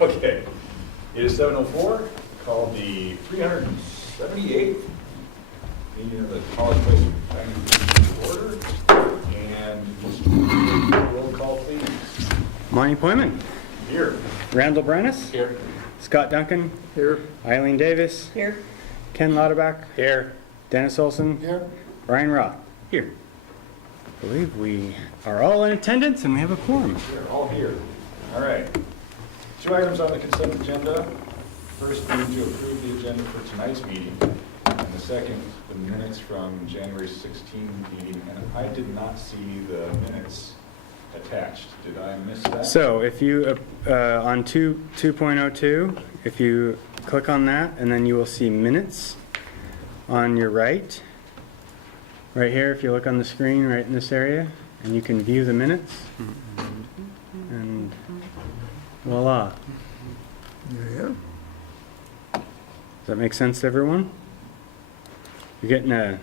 Okay, it is 7:04, called the 378th meeting of the College Place Planning to order, and Mr. roll call, please. Monty Poyman. Here. Randall Brennis. Here. Scott Duncan. Here. Eileen Davis. Here. Ken Lauterbach. Here. Dennis Olson. Here. Brian Roth. Here. I believe we are all in attendance and we have a quorum. We're all here. All right. 2 items on the consent agenda. First, we need to approve the agenda for tonight's meeting. And the second, the minutes from January 16 meeting. And I did not see the minutes attached. Did I miss that? So if you, on 2.02, if you click on that, and then you will see minutes on your right. Right here, if you look on the screen, right in this area, and you can view the minutes. And voila. Yeah. Does that make sense to everyone? You're getting a...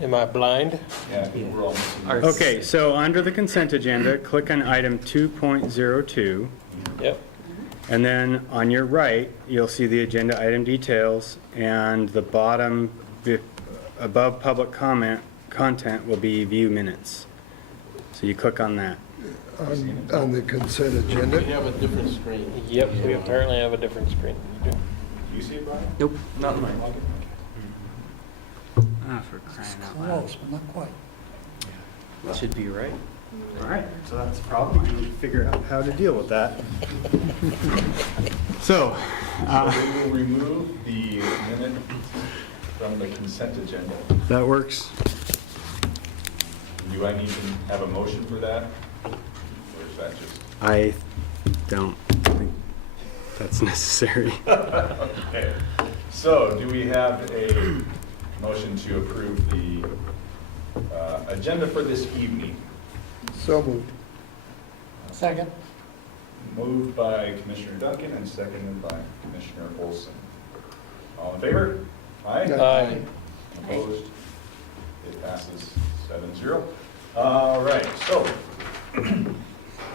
Am I blind? Yeah, I think we're all missing. Okay, so under the consent agenda, click on item 2.02, Yep. and then on your right, you'll see the agenda item details, and the bottom, above public content will be view minutes. So you click on that. On the consent agenda? We have a different screen. Yep, we apparently have a different screen. You do? Do you see it, Brian? Nope, not mine. Okay. Ah, for crying out loud. Close, but not quite. That should be right. All right, so that's a problem. I need to figure out how to deal with that. So, So we will remove the minute from the consent agenda. that works. Do I need to have a motion for that? Or is that just? I don't think that's necessary. Okay. So do we have a motion to approve the agenda for this evening? So moved. Second. Moved by Commissioner Duncan and seconded by Commissioner Olson. All in favor? Aye? Aye. Opposed? It passes 7-0. All right, so we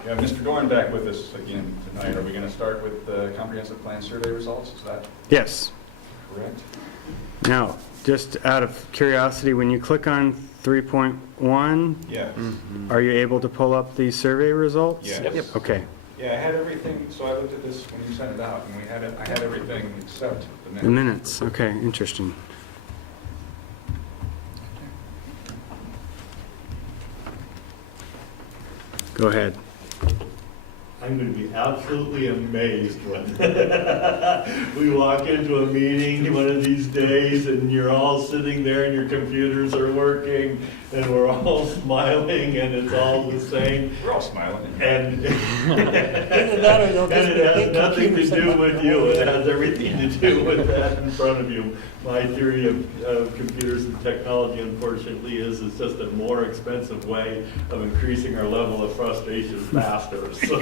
have Mr. Dorn back with us again tonight. Are we going to start with the comprehensive plan survey results? Is that Yes. correct? Now, just out of curiosity, when you click on 3.1, Yes. are you able to pull up the survey results? Yes. Yep. Okay. Yeah, I had everything, so I looked at this when you sent it out, and I had everything except the minutes. The minutes, okay, interesting. Go ahead. I'm going to be absolutely amazed when we walk into a meeting one of these days and you're all sitting there and your computers are working and we're all smiling and it's all the same. We're all smiling. And, Either that or they'll and just it be has big nothing to computers do sitting with on you. the It has everything to do with that in front of you. My theory of computers and technology, unfortunately, is it's just a more expensive way of increasing our level of frustration faster. So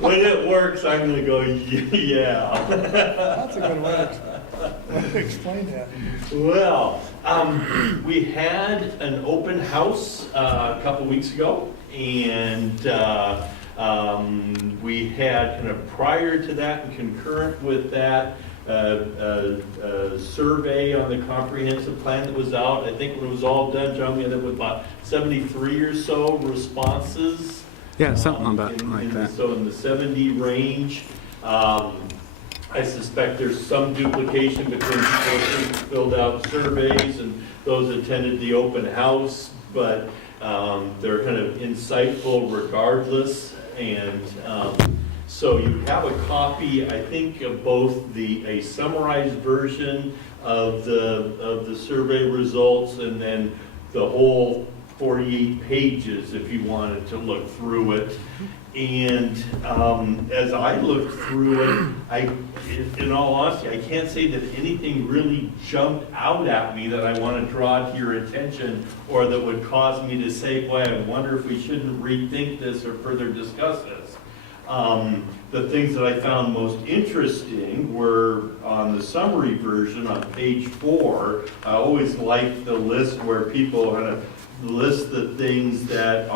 when it works, I'm going to go, yeah. That's a good way to explain that. Well, we had an open house a couple weeks ago, and we had kind of prior to that and concurrent with that, a survey on the comprehensive plan that was out. I think when it was all done, John, we ended up with about 73 or so responses. Yeah, something about like that. So in the 70 range. I suspect there's some duplication between people who filled out surveys and those that attended the open house, but they're kind of insightful regardless. And so you have a copy, I think, of both a summarized version of the survey results and then the whole 48 pages if you wanted to look through it. And as I looked through it, in all honesty, I can't say that anything really jumped out at me that I want to draw to your attention or that would cause me to say, boy, I wonder if we shouldn't rethink this or further discuss this. The things that I found most interesting were on the summary version on page 4. I always like the list where people kind of list the things that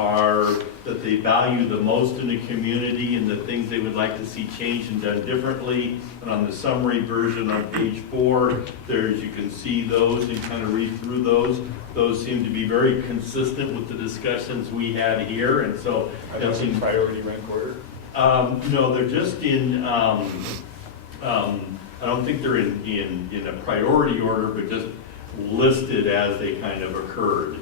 they value the most in the community and the things they would like to see changed and done differently. And on the summary version on page 4, there's, you can see those and kind of read through those. Those seem to be very consistent with the discussions we had here, and so. I don't see priority rank order. No, they're just in, I don't think they're in a priority order, but just listed as they kind of occurred.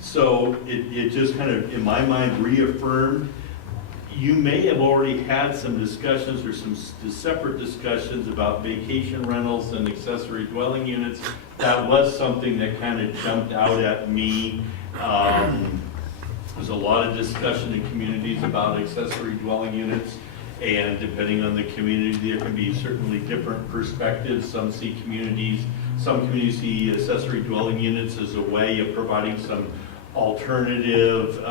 So it just kind of, in my mind, reaffirmed. You may have already had some discussions or some separate discussions about vacation rentals and accessory dwelling units. That was something that kind of jumped out at me. There's a lot of discussion in communities about accessory dwelling units, and depending on the community, there can be certainly different perspectives. Some communities see accessory dwelling units as a way of providing some alternative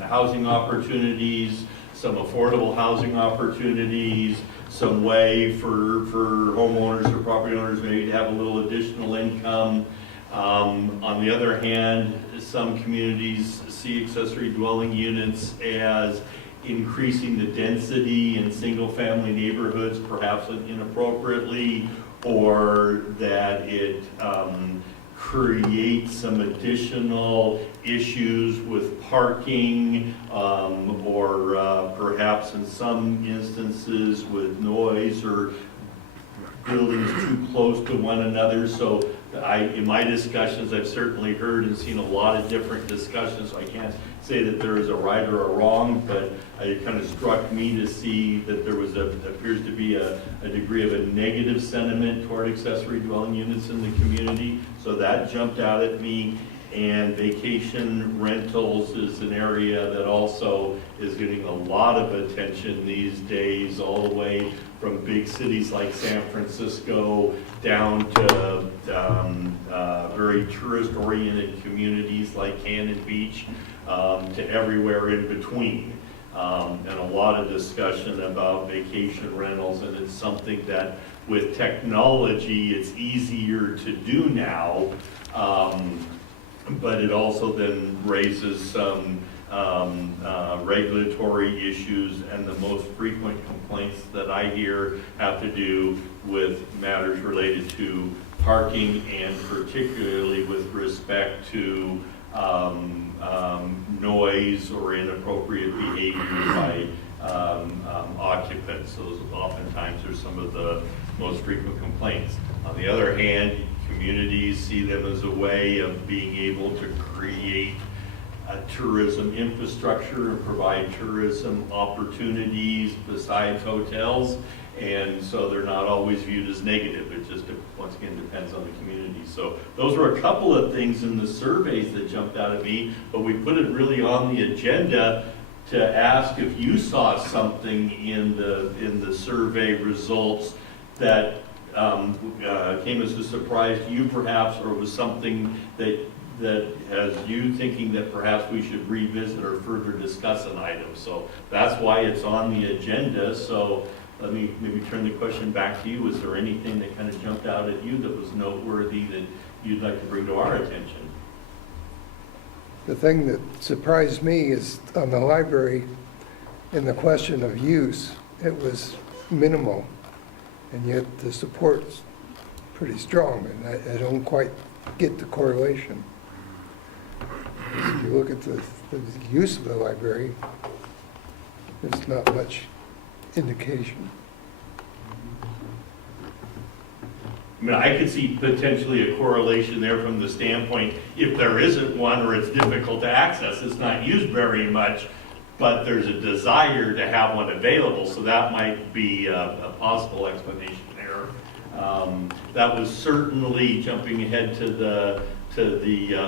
housing opportunities, some affordable housing opportunities, some way for homeowners or property owners maybe to have a little additional income. On the other hand, some communities see accessory dwelling units as increasing the density in single-family neighborhoods, perhaps inappropriately, or that it create some additional issues with parking, or perhaps in some instances with noise or buildings too close to one another. So in my discussions, I've certainly heard and seen a lot of different discussions. So I can't say that there is a right or a wrong, but it kind of struck me to see that there was appears to be a degree of a negative sentiment toward accessory dwelling units in the community. So that jumped out at me. And vacation rentals is an area that also is getting a lot of attention these days, all the way from big cities like San Francisco down to very tourist-oriented communities like Cannon Beach, to everywhere in between. And a lot of discussion about vacation rentals, and it's something that with technology it's easier to do now. But it also then raises some regulatory issues, and the most frequent complaints that I hear have to do with matters related to parking, and particularly with respect to noise or inappropriate behavior by occupants. Those oftentimes are some of the most frequent complaints. On the other hand, communities see them as a way of being able to create a tourism infrastructure and provide tourism opportunities besides hotels, and so they're not always viewed as negative. It just, once again, depends on the community. So those were a couple of things in the surveys that jumped out at me, but we put it really on the agenda to ask if you saw something in the survey results that came as a surprise to you perhaps, or was something that has you thinking that perhaps we should revisit or further discuss an item. So that's why it's on the agenda. So let me maybe turn the question back to you. Was there anything that kind of jumped out at you that was noteworthy that you'd like to bring to our attention? The thing that surprised me is on the library, in the question of use, it was minimal, and yet the support's pretty strong, and I don't quite get the correlation. If you look at the use of the library, there's not much indication. I mean, I could see potentially a correlation there from the standpoint, if there isn't one or it's difficult to access, it's not used very much, but there's a desire to have one available, so that might be a possible explanation there. That was certainly, jumping ahead to the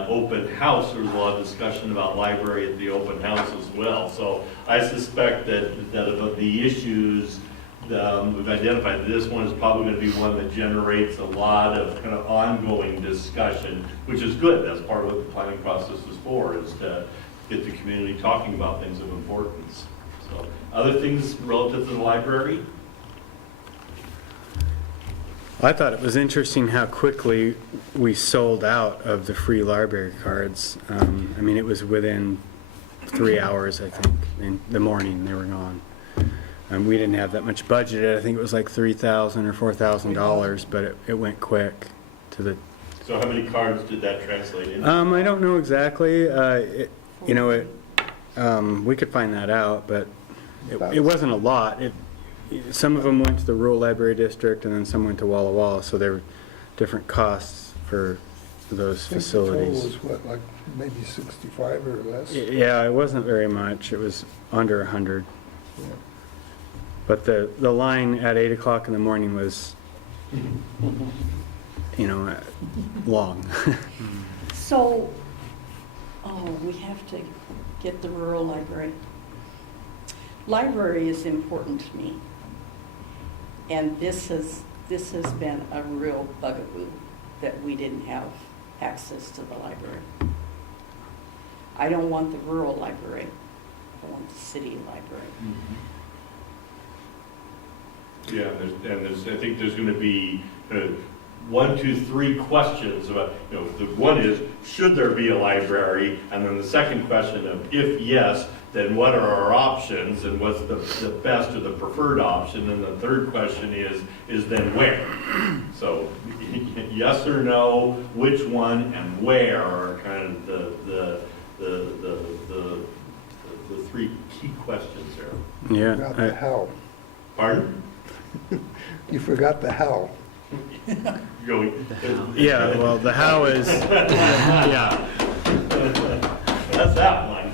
open house, there was a lot of discussion about library at the open house as well. So I suspect that of the issues we've identified, this one is probably going to be one that generates a lot of kind of ongoing discussion, which is good. That's part of what the planning process is for, is to get the community talking about things of importance. So other things relative to the library? I thought it was interesting how quickly we sold out of the free library cards. I mean, it was within 3 hours, I think, in the morning they were gone. We didn't have that much budgeted. I think it was like $3,000 or $4,000, but it went quick to the. So how many cards did that translate into? I don't know exactly. We could find that out, but it wasn't a lot. Some of them went to the rural library district, and then some went to Walla Walla, so there were different costs for those I think the facilities. total was what, like maybe 65 or less? Yeah, it wasn't very much. It was under 100. Yeah. But the line at 8 o'clock in the morning was, long. So, we have to get the rural library. Library is important to me. And this has been a real bugaboo that we didn't have access to the library. I don't want the rural library. I want the city library. Yeah, I think there's going to be 1, 2, 3 questions about, the one is, should there be a library? And then the second question of, if yes, then what are our options and what's the best or the preferred option? And the third question is then where? So yes or no, which one and where are kind of the 3 key questions there. Yeah. Forgot the how. Pardon? You forgot the how. Yeah, well, the how is, yeah. That's that one.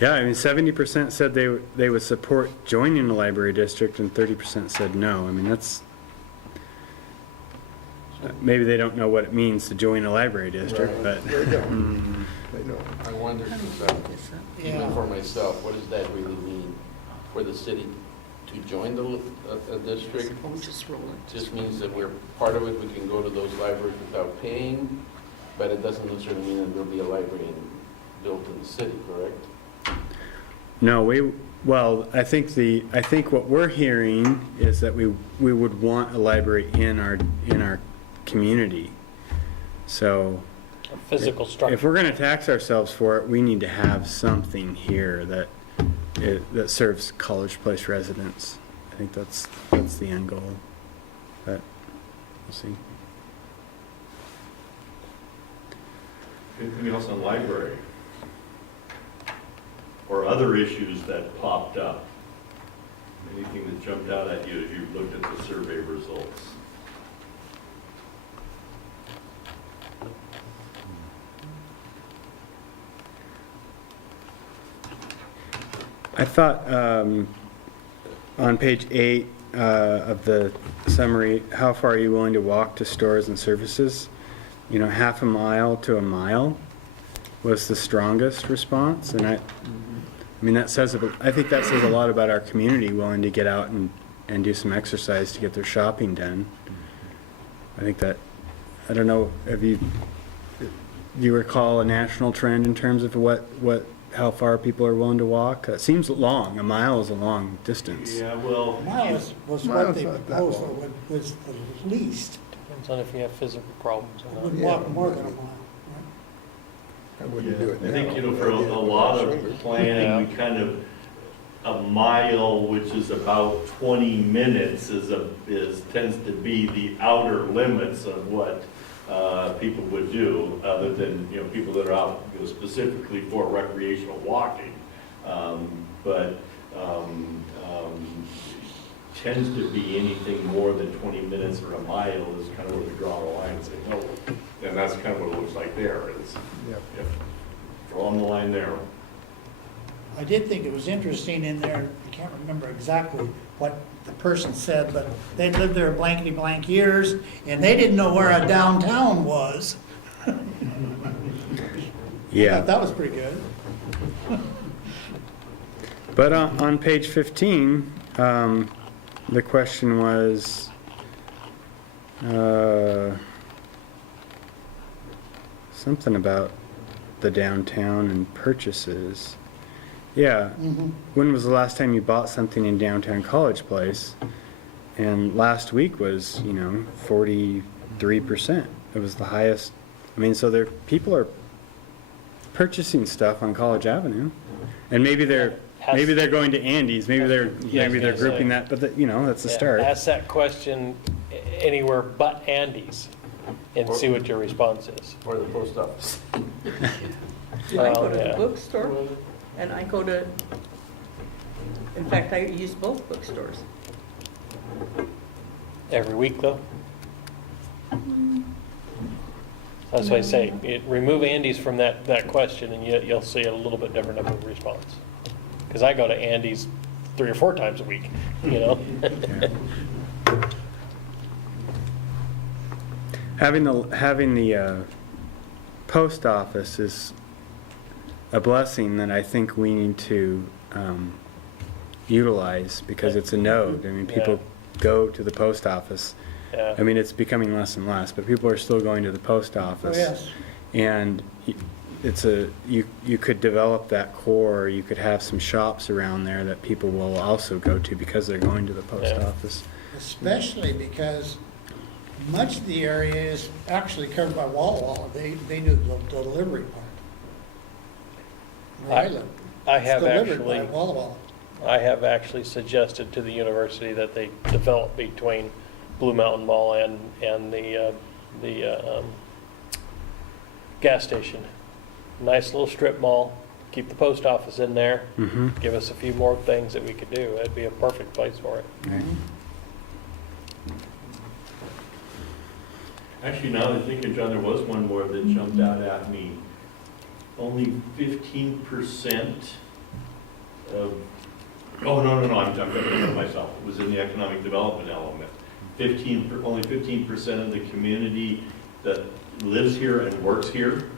Yeah, I mean, 70% said they would support joining the library district, and 30% said no. I mean, that's, maybe they don't know what it means to join a library district, Right. but. They don't. They know. I wonder, even Yeah. for myself, what does that really mean for the city to join a district? Suppose just roll it. Just means that we're part of it, we can go to those libraries without paying, but it doesn't necessarily mean that there'll be a library built in the city, correct? No, I think what we're hearing is that we would want a library in our community. So A physical structure. if we're going to tax ourselves for it, we need to have something here that serves College Place residents. I think that's the end goal. But we'll see. Anything else on library? Or other issues that popped up? Anything that jumped out at you as you looked at the survey results? I thought on page 8 of the summary, how far are you willing to walk to stores and services? Half a mile to a mile was the strongest response, and I mean, I think that says a lot about our community willing to get out and do some exercise to get their shopping done. I think that, I don't know, do you recall a national trend in terms of how far people are willing to walk? It seems long. A mile is a long distance. Yeah, well, Miles was Miles what they not that proposed, long. was the least. Depends on if you have physical problems or not. Wouldn't Yeah. walk more than a mile. I wouldn't do it now. I think, for a lot of planning, we kind of, a mile, which is about 20 minutes, tends to be the outer limits of what people would do, other than, people that are out specifically for recreational walking. But tends to be anything more than 20 minutes or a mile is kind of where we draw the line and say, no. And that's kind of what it looks like there. It's, Yep. drawing the line there. I did think it was interesting in there, I can't remember exactly what the person said, but they lived there blankety blank years, and they didn't know where a downtown was. I Yeah. thought that was pretty good. But on page 15, the question was, something about the downtown and purchases. Yeah. Mhm. When was the last time you bought something in downtown College Place? and last week was, 43%. It was the highest. I mean, so people are purchasing stuff on College Avenue, and maybe they're going to Andy's, maybe they're grouping that, but that's a start. Ask that question anywhere but Andy's and see what your response is. Or the post office. I go to yeah. the bookstore, and I go to, in fact, I use both bookstores. Every week, though? That's why I say, remove Andy's from that question, and you'll see a little bit different of a response. Because I go to Andy's 3 or 4 times a week, Having the post office is a blessing that I think we need to utilize, because it's a node. I mean, people go to the post office. Yeah. I mean, it's becoming less and less, but people are still going to the post office. Oh, yes. And you could develop that core. You could have some shops around there that people will also go to because they're going to the post Yeah. office. Especially because much of the area is actually covered by Walla Walla. They do the delivery part. Where I live. I have It's delivered actually, by Walla Walla. I have actually suggested to the university that they develop between Blue Mountain Mall and the gas station. Nice little strip mall, keep the post office in there, Mm-hmm. give us a few more things that we could do. It'd be a perfect place for it. Right. Actually, now that I think of John, there was one more that jumped out at me. Only 15% of, no, I'm jumping of myself. It was in the economic development element. Only 15% of the community that lives here and works here.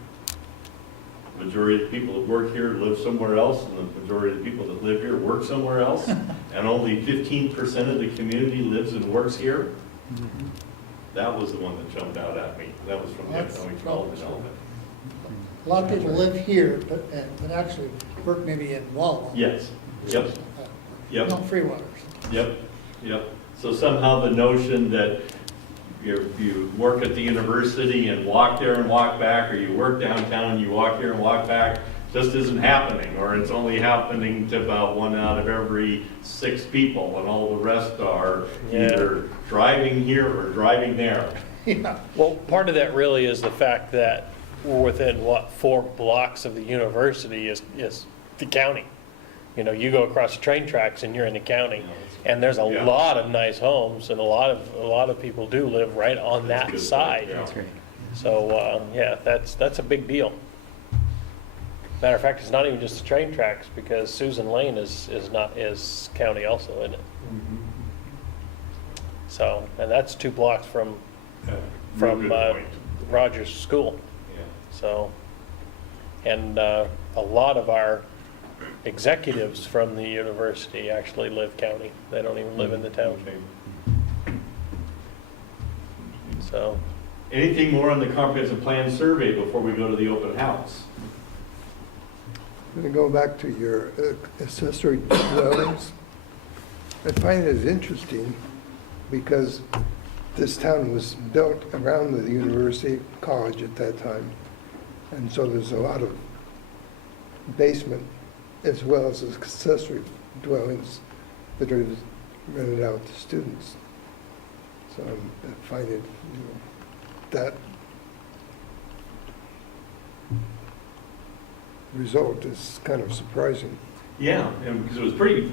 Majority of the people that work here live somewhere else, and the majority of the people that live here work somewhere else. And only 15% of the community lives and works here. That was the one that jumped out at me. That was from the That's economic development element. A lot of people live here, but actually work maybe in Walla Walla. Yes, yep, yep. Not free waters. Yep. So somehow the notion that you work at the university and walk there and walk back, or you work downtown and you walk here and walk back, just isn't happening, or it's only happening to about 1 out of every 6 people, and all the rest are either driving here or driving there. Yeah. Well, part of that really is the fact that we're within, 4 blocks of the university is the county. You go across the train tracks and you're in the county, and there's a Yeah. lot of nice homes, and a lot of people do live right on That's that good. side. Yeah. That's great. So, that's a big deal. Matter of fact, it's not even just the train tracks, because Susan Lane is county also, isn't it? So, and that's 2 blocks from Real good point. Rogers School. Yeah. So, and a lot of our executives from the university actually live county. They don't even live in the town. Okay. So, Anything more on the comprehensive plan survey before we go to the open house? I'm going to go back to your accessory dwellings. I find it interesting because this town was built around the university college at that time. And so there's a lot of basement as well as accessory dwellings that are rented out to students. So I find it, that result is kind of surprising. Yeah, and because it was pretty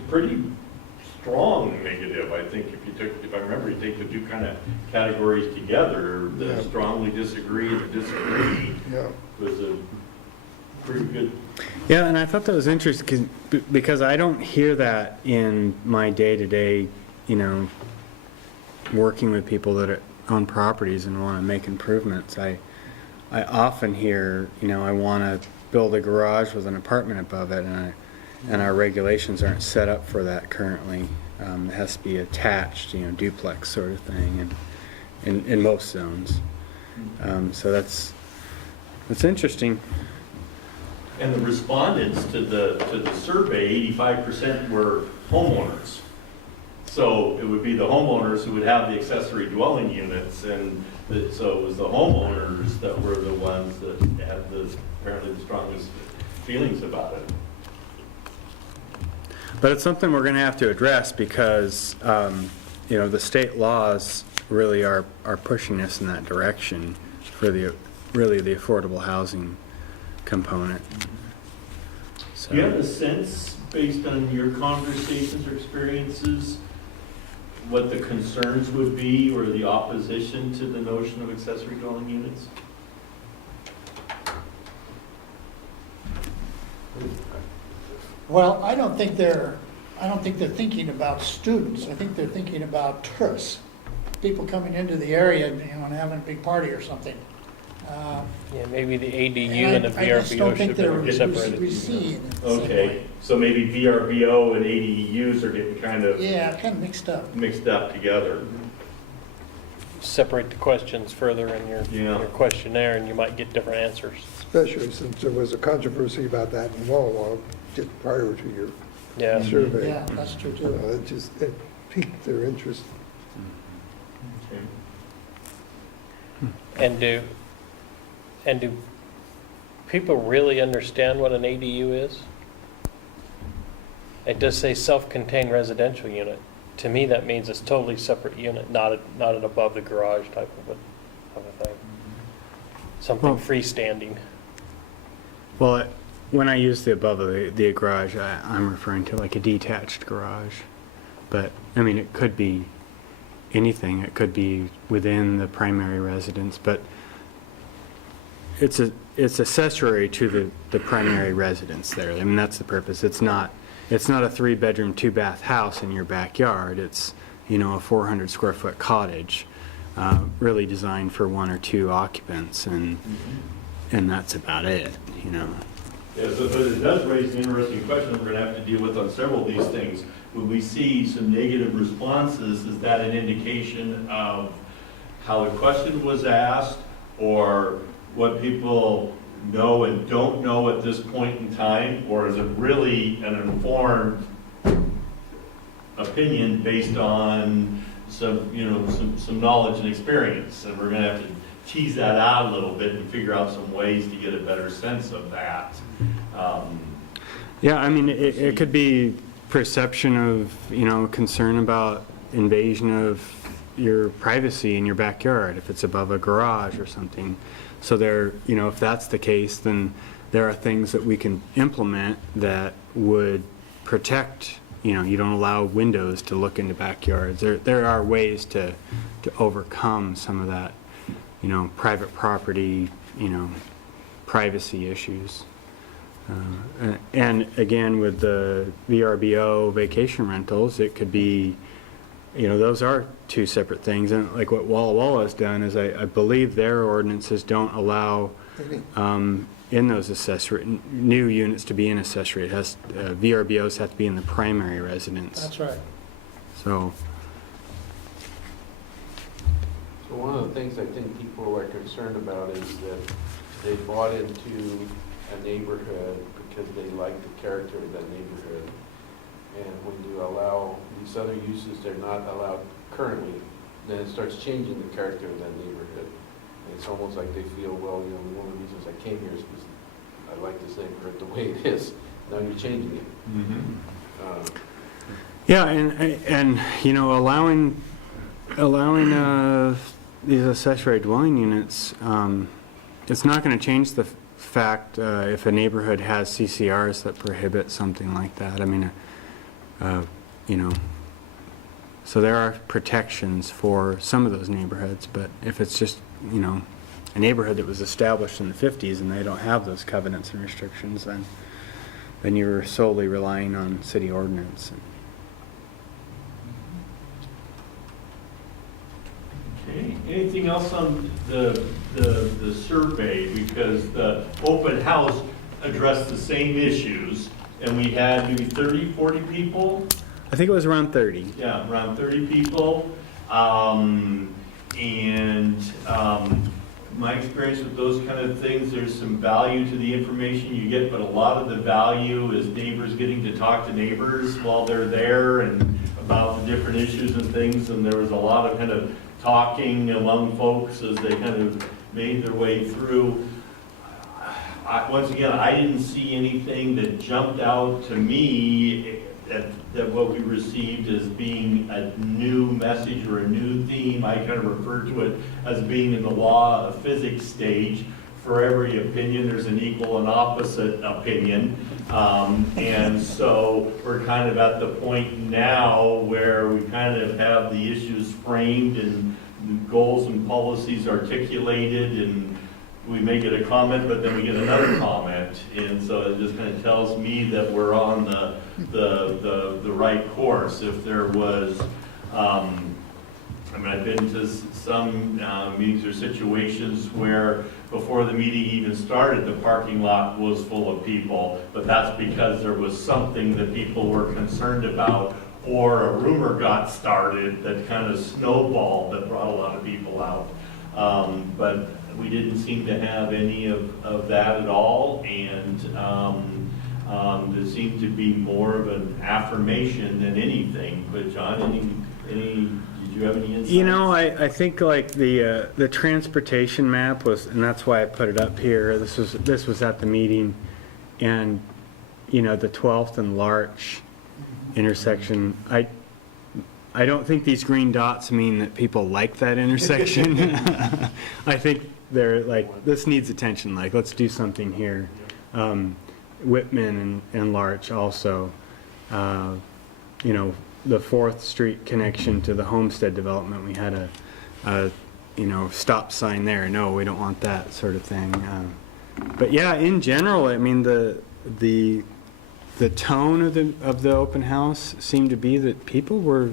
strong negative, I think, if I remember, you take the 2 kind of categories together, the Yeah. strongly disagree and the disagree Yeah. was a pretty good. Yeah, and I thought that was interesting because I don't hear that in my day-to-day, working with people that own properties and want to make improvements. I often hear, I want to build a garage with an apartment above it, and our regulations aren't set up for that currently. It has to be attached, duplex sort of thing, and in most zones. So that's interesting. And the respondents to the survey, 85% were homeowners. So it would be the homeowners who would have the accessory dwelling units, and so it was the homeowners that were the ones that had apparently the strongest feelings about it. But it's something we're going to have to address because, the state laws really are pushing us in that direction for the affordable housing component. So. Do you have a sense, based on your conversations or experiences, what the concerns would be or the opposition to the notion of accessory dwelling units? Well, I don't think they're thinking about students. I think they're thinking about tourists, people coming into the area, and having a big party or something. Yeah, maybe the ADU and the I just don't VRBO think should they're be separated. seeing it the same Okay, way. so maybe VRBO and ADUs are getting kind of Yeah, kind of mixed up. mixed up together. Separate the questions further in Yeah. your questionnaire, and you might get different answers. Especially since there was a controversy about that in Walla just prior to your Yeah. survey. Yeah, that's true too. It piqued their interest. Okay. And do people really understand what an ADU is? It does say self-contained residential unit. To me, that means it's totally separate unit, not an above the garage type of a thing. Something Well- freestanding. Well, when I use the above the garage, I'm referring to like a detached garage. But, I mean, it could be anything. It could be within the primary residence, but it's accessory to the primary residence there. I mean, that's the purpose. It's not a 3-bedroom, 2-bath house in your backyard. It's, a 400 square foot cottage, really designed for 1 or 2 occupants, and that's about it, Yeah, so, but it does raise an interesting question we're going to have to deal with on several of these things. When we see some negative responses, is that an indication of how the question was asked, or what people know and don't know at this point in time, or is it really an informed opinion based on some knowledge and experience? And we're going to have to tease that out a little bit and figure out some ways to get a better sense of that. Yeah, I mean, it could be perception of, concern about invasion of your privacy in your backyard if it's above a garage or something. So if that's the case, then there are things that we can implement that would protect, you don't allow windows to look into backyards. There are ways to overcome some of that, private property, privacy issues. And again, with the VRBO vacation rentals, it could be, those are 2 separate things. And like what Walla Walla has done is I believe their ordinances don't allow in those new units to be in accessory. It has, VRBOs have to be in the primary residence. That's right. So, So one of the things I think people are concerned about is that they bought into a neighborhood because they like the character of that neighborhood. And when you allow these other uses they're not allowed currently, then it starts changing the character of that neighborhood. And it's almost like they feel, well, one of the reasons I came here is because I like this neighborhood the way it is. Now you're changing it. yeah, and allowing these accessory dwelling units, it's not going to change the fact if a neighborhood has CCRs that prohibit something like that. I mean, so there are protections for some of those neighborhoods, but if it's just, a neighborhood that was established in the 50s and they don't have those covenants and restrictions, then you're solely relying on city ordinance. Okay, anything else on the survey? Because the open house addressed the same issues, and we had maybe 30, 40 people? I think it was around 30. Yeah, around 30 people. My experience with those kind of things, there's some value to the information you get, but a lot of the value is neighbors getting to talk to neighbors while they're there and about the different issues and things, and there was a lot of kind of talking among folks as they kind of made their way through. Once again, I didn't see anything that jumped out to me that what we received as being a new message or a new theme. I kind of referred to it as being in the law of physics stage. For every opinion, there's an equal and opposite opinion. And so we're kind of at the point now where we kind of have the issues framed and goals and policies articulated, and we may get a comment, but then we get another comment. And so it just kind of tells me that we're on the right course. If there was, I've been to some meetings or situations where before the meeting even started, the parking lot was full of people, but that's because there was something that people were concerned about, or a rumor got started that kind of snowballed that brought a lot of people out. But we didn't seem to have any of that at all, and there seemed to be more of an affirmation than anything. But John, any did you have any insights? You know, I think like the transportation map was, and that's why I put it up here. This was at the meeting, and you know, the 12th and Larch intersection. I don't think these green dots mean that people like that intersection. I think they're like, this needs attention. Like, let's do something here. Whitman and Larch also. You know, the 4th Street connection to the Homestead development, we had a you know, stop sign there. No, we don't want that sort of thing. But yeah, in general, I mean, the tone of the open house seemed to be that people were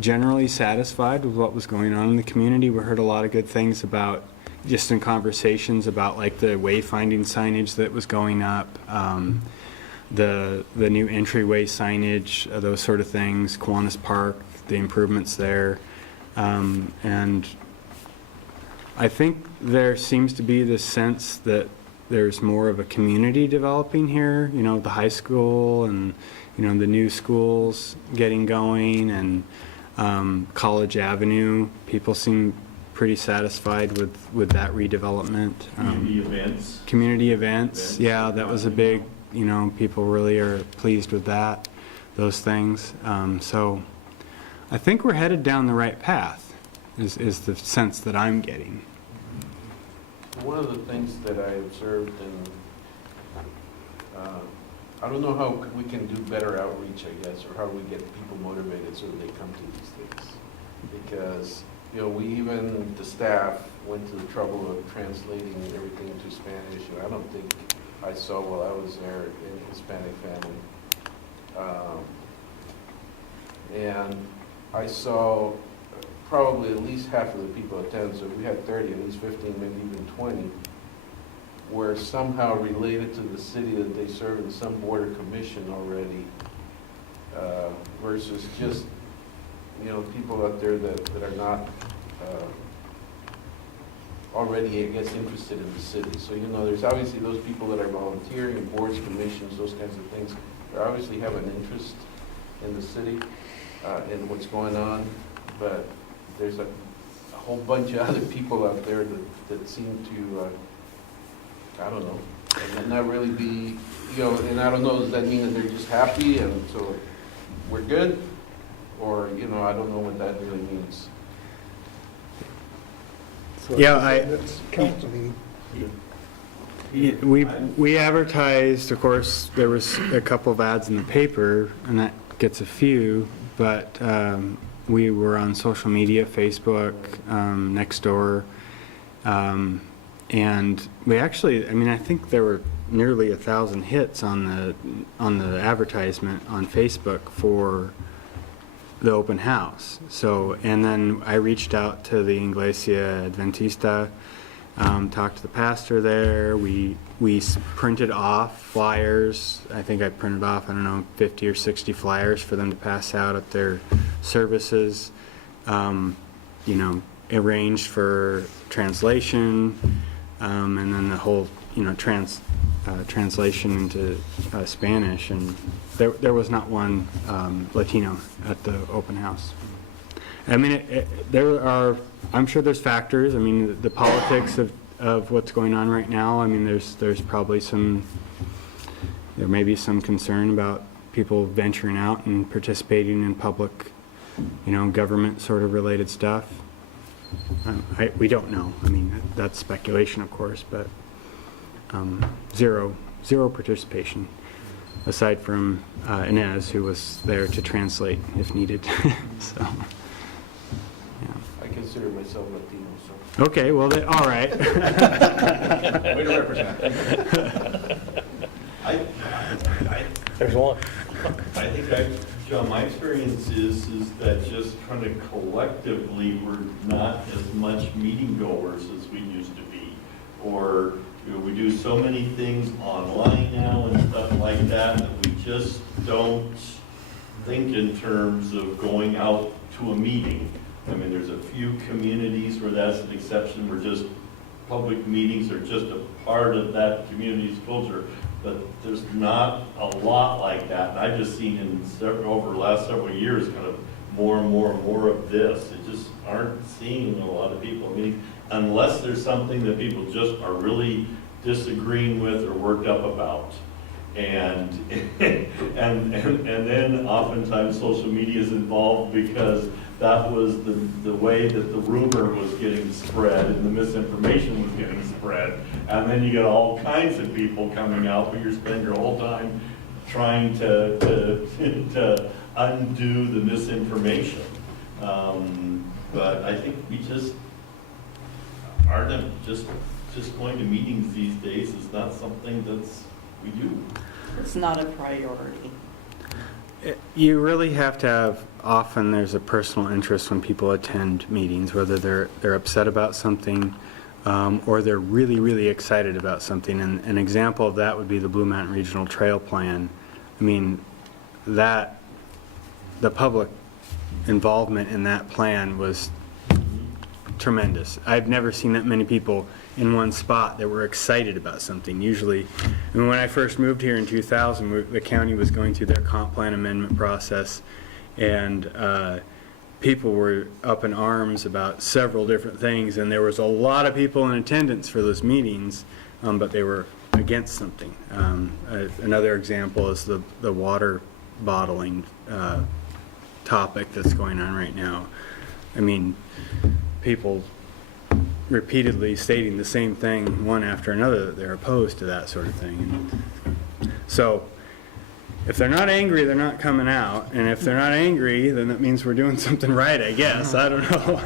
generally satisfied with what was going on in the community. We heard a lot of good things about, just in conversations about like the wayfinding signage that was going up, the new entryway signage, those sort of things, Kiwanis Park, the improvements there. And I think there seems to be this sense that there's more of a community developing here, you know, the high school and, you know, the new schools getting going, and College Avenue, people seem pretty satisfied with that redevelopment. Community events, yeah, that was a big, you know, people really are pleased with that, those things. So I think we're headed down the right path, is the sense that I'm getting. One of the things that I observed, and I don't know how we can do better outreach, I guess, or how we get people motivated so that they come to these things. Because, you know, the staff went to the trouble of translating everything to Spanish, and I don't think I saw while I was there any Hispanic family. And I saw probably at least half of the people attend, so if we had 30, at least 15, maybe even 20, were somehow related to the city that they serve in some board or commission already, versus just, you know, people out there that are not already, I guess, interested in the city. So, you know, there's obviously those people that are volunteering, boards, commissions, those kinds of things. They obviously have an interest in the city, in what's going on, but there's a whole bunch of other people out there that seem to, I don't know, and not really be, you know, and I don't know, does that mean that they're just happy and so we're good? Or, you know, I don't know what that really means. So Yeah, that's counseling. We advertised, of course, there was a couple of ads in the paper, and that gets a few, but we were on social media, Facebook, Nextdoor, and we actually, I mean, I think there were nearly 1,000 hits on the advertisement on Facebook for the open house. So, and then I reached out to the Iglesia Adventista, talked to the pastor there. We printed off flyers. I think I printed off, I don't know, 50 or 60 flyers for them to pass out at their services. You know, arranged for translation, and then the whole, you know, translation into Spanish, and there was not one Latino at the open house. I mean, I'm sure there's factors. I mean, the politics of what's going on right now. I mean, there's probably there may be some concern about people venturing out and participating in public, government sort of related stuff. We don't know. I mean, that's speculation, of course, but zero participation, aside from Inez, who was there to translate if needed. So, yeah. I consider myself Latino, so. Okay, well, all right. Way to represent. There's one. I think John, my experience is that just kind of collectively, we're not as much meeting goers as we used to be. Or we do so many things online now and stuff like that we just don't think in terms of going out to a meeting. I mean, there's a few communities where that's an exception, where just public meetings are just a part of that community's culture. But there's not a lot like that. And I've just seen over the last several years kind of more and more and more of this. It just aren't seeing a lot of people. I mean, unless there's something that people just are really disagreeing with or worked up about. And then oftentimes social media is involved because that was the way that the rumor was getting spread and the misinformation was getting spread. And then you get all kinds of people coming out, but you're spending your whole time trying to undo the misinformation. But I think we just aren't just going to meetings these days is not something we do. It's not a priority. You really have to have, often there's a personal interest when people attend meetings, whether they're upset about something or they're really, really excited about something. And an example of that would be the Blue Mountain Regional Trail Plan. I mean, the public involvement in that plan was tremendous. I've never seen that many people in one spot that were excited about something. Usually, I mean, when I first moved here in 2000, the county was going through their comp plan amendment process, and people were up in arms about several different things, and there was a lot of people in attendance for those meetings, but they were against something. Another example is the water bottling topic that's going on right now. I mean, people repeatedly stating the same thing one after another, that they're opposed to that sort of thing. So if they're not angry, they're not coming out, and if they're not angry, then that means we're doing something right, I guess. I don't know.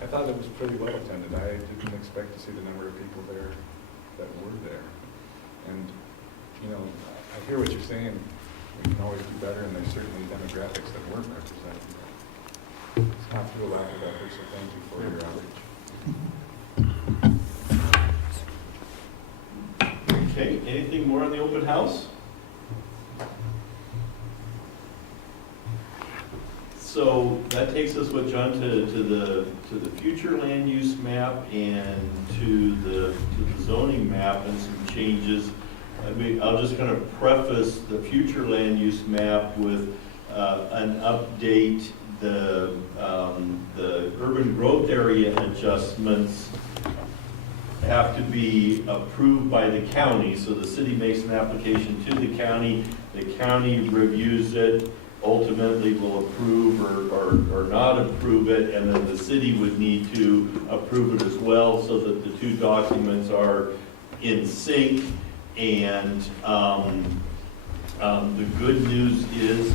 I thought it was pretty well attended. I didn't expect to see the number of people there that were there. And, I hear what you're saying. We can always do better, and there's certainly demographics that weren't represented. It's not through a lack of effort, so thank you for your outreach. Okay, anything more on the open house? So that takes us, John, to the future land use map and to the zoning map and some changes. I'll just kind of preface the future land use map with an update. The urban growth area adjustments have to be approved by the county. So the city makes an application to the county reviews it, ultimately will approve or not approve it, and then the city would need to approve it as well so that the two documents are in sync. And the good news is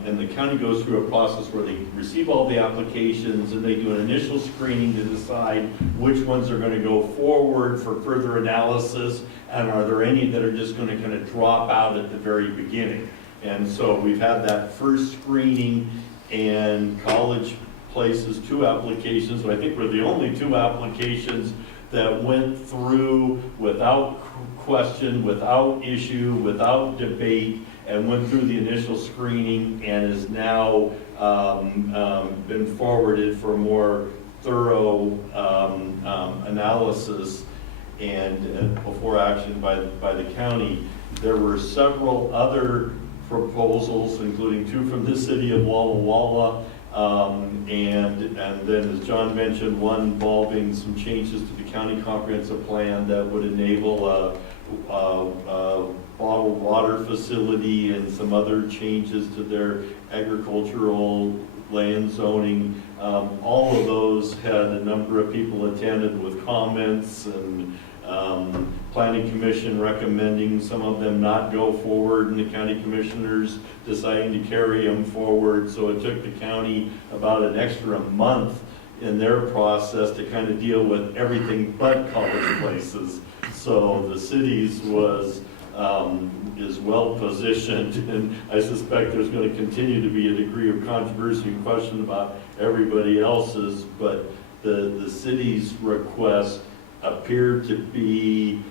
and the county goes through a process where they receive all the applications and they do an initial screening to decide which ones are going to go forward for further analysis, and are there any that are just going to kind of drop out at the very beginning. And so we've had that first screening, and College places 2 applications. So I think we're the only 2 applications that went through without question, without issue, without debate, and went through the initial screening and is now been forwarded for more thorough analysis. and before action by the county. There were several other proposals, including two from the city of Walla Walla, and then, as John mentioned, one involving some changes to the county comprehensive plan that would enable a bottled water facility and some other changes to their agricultural land zoning. All of those had a number of people attended with comments, and planning commission recommending some of them not go forward, and the county commissioners deciding to carry them forward. So it took the county about an extra month in their process to kind of deal with everything but college places. So the city's is well positioned, and I suspect there's going to continue to be a degree of controversy and question about everybody else's, but the city's request appeared to be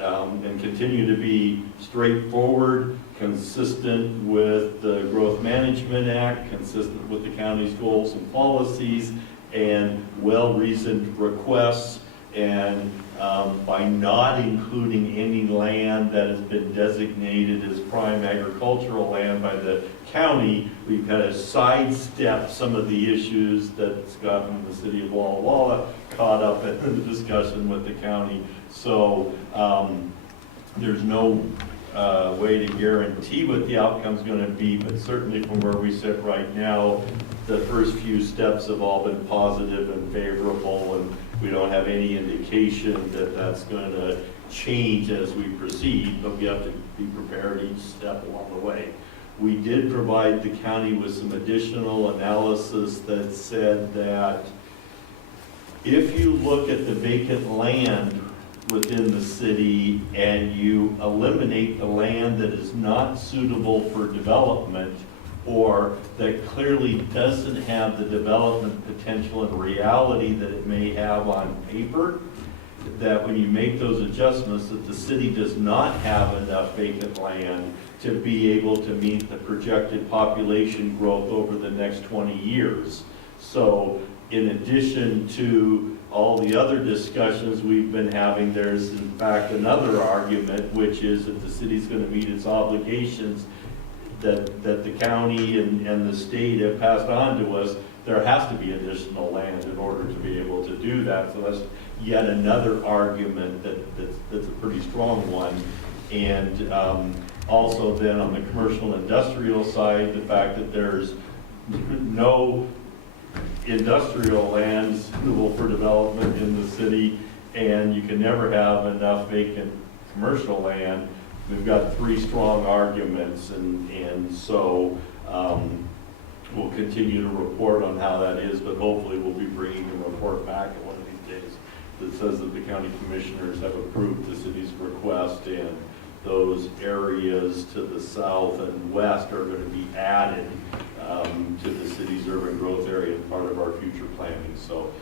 and continue to be straightforward, consistent with the Growth Management Act, consistent with the county's goals and policies, and well-reasoned requests. And by not including any land that has been designated as prime agricultural land by the county, we've had to sidestep some of the issues that Scott and the city of Walla Walla caught up in the discussion with the county. So there's no way to guarantee what the outcome's going to be, but certainly from where we sit right now, the first few steps have all been positive and favorable, and we don't have any indication that that's going to change as we proceed, but we have to be prepared each step along the way. We did provide the county with some additional analysis that said that if you look at the vacant land within the city and you eliminate the land that is not suitable for development, or that clearly doesn't have the development potential and reality that it may have on paper, that when you make those adjustments, that the city does not have enough vacant land to be able to meet the projected population growth over the next 20 years. So in addition to all the other discussions we've been having, there's in fact another argument, which is if the city's going to meet its obligations that the county and the state have passed on to us, there has to be additional land in order to be able to do that. So that's yet another argument that's a pretty strong one. And also then on the commercial industrial side, the fact that there's no industrial land suitable for development in the city, and you can never have enough vacant commercial land. We've got three strong arguments, and so we'll continue to report on how that is, but hopefully we'll be bringing a report back at one of these days that says that the county commissioners have approved the city's request, and those areas to the south and west are going to be added to the city's urban growth area as part of our future planning. So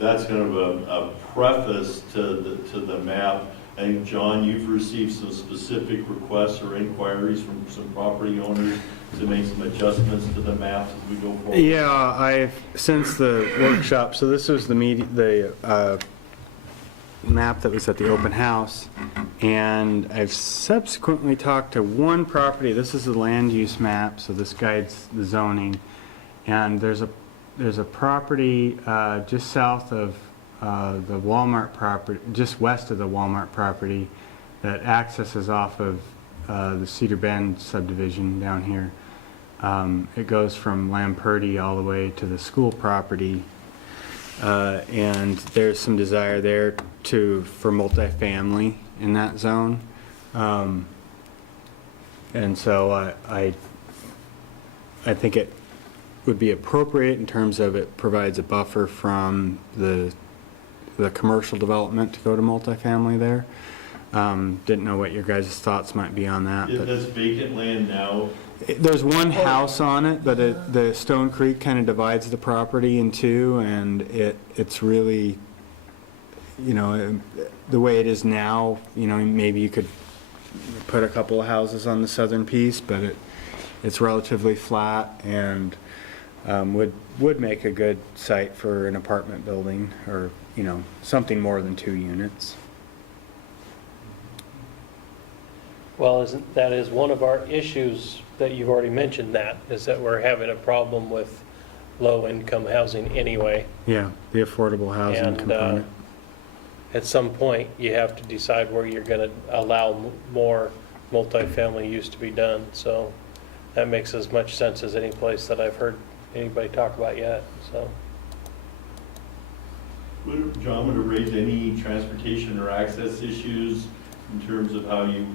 that's kind of a preface to the map. I think, John, you've received some specific requests or inquiries from some property owners to make some adjustments to the maps as we go forward. Yeah, I've since the workshop. So this was the map that was at the open house, and I've subsequently talked to one property. This is the land use map, so this guides the zoning, and there's a property just south of the Walmart property, just west of the Walmart property, that accesses off of the Cedar Bend subdivision down here. It goes from Lamperty all the way to the school property, and there's some desire there for multifamily in that zone, and so I think it would be appropriate in terms of it provides a buffer from the commercial development to go to multifamily there. Didn't know what your guys' thoughts might be on that. That's vacant land now. There's one house on it, but the Stone Creek kind of divides the property in two, and it's really, the way it is now, maybe you could put a couple of houses on the southern piece, but it's relatively flat, and would make a good site for an apartment building, or something more than 2 units. Well, that is one of our issues that you've already mentioned, that, is that we're having a problem with low-income housing anyway. Yeah, the affordable housing And component. at some point, you have to decide where you're going to allow more multifamily use to be done. So that makes as much sense as any place that I've heard anybody talk about yet, so. John, would it raise any transportation or access issues in terms of how you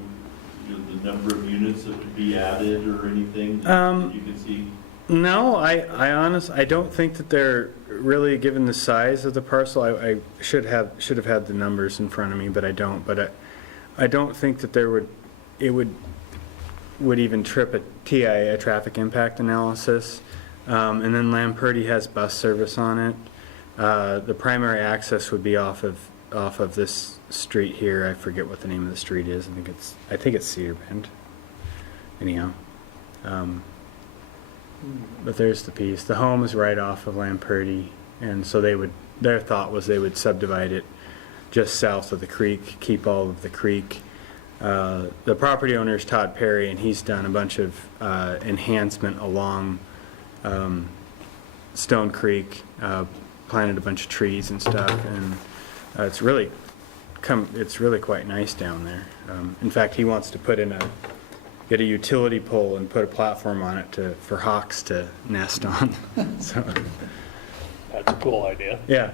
know, the number of units that would be added or anything that you could see? No, I don't think that they're really, given the size of the parcel, I should have had the numbers in front of me, but I don't. But I don't think that it would even trip a TIA, a traffic impact analysis. And then Lamperti has bus service on it. The primary access would be off of this street here. I forget what the name of the street is. I think it's Cedar Bend. Anyhow. But there's the piece. The home is right off of Lamperti, and so their thought was they would subdivide it just south of the creek, keep all of the creek. The property owner is Todd Perry, and he's done a bunch of enhancement along Stone Creek, planted a bunch of trees and stuff, and it's really quite nice down there. In fact, he wants to get a utility pole and put a platform on it for hawks to nest on. So, That's a cool idea. yeah.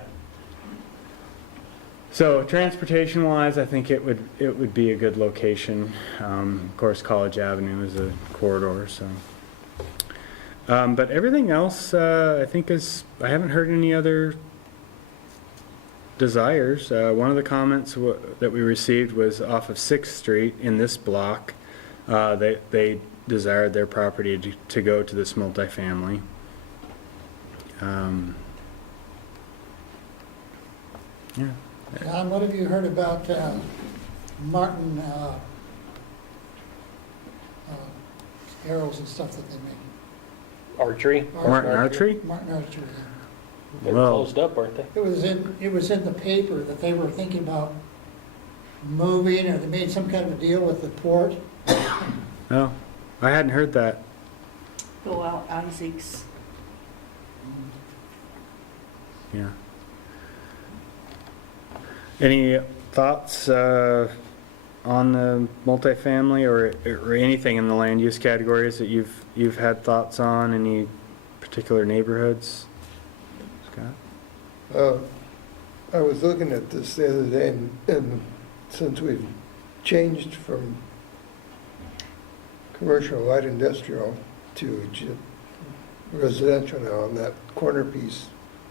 So transportation-wise, I think it would be a good location. Of course, College Avenue is a corridor, so. But everything else, I think I haven't heard any other desires. One of the comments that we received was off of 6th Street in this block. They desired their property to go to this multifamily. Yeah. John, what have you heard about Martin arrows and stuff that they make? Archery? Martin Archery? Martin Archery. They're Well- closed up, aren't they? It was in the paper that they were thinking about moving, or they made some kind of a deal with the port. Oh, I hadn't heard that. Go out Isaac's. Yeah. Any thoughts on the multifamily or anything in the land use categories that you've had thoughts on? Any particular neighborhoods? Scott? I was looking at this the other day, and since we've changed from commercial light industrial to residential now on that corner piece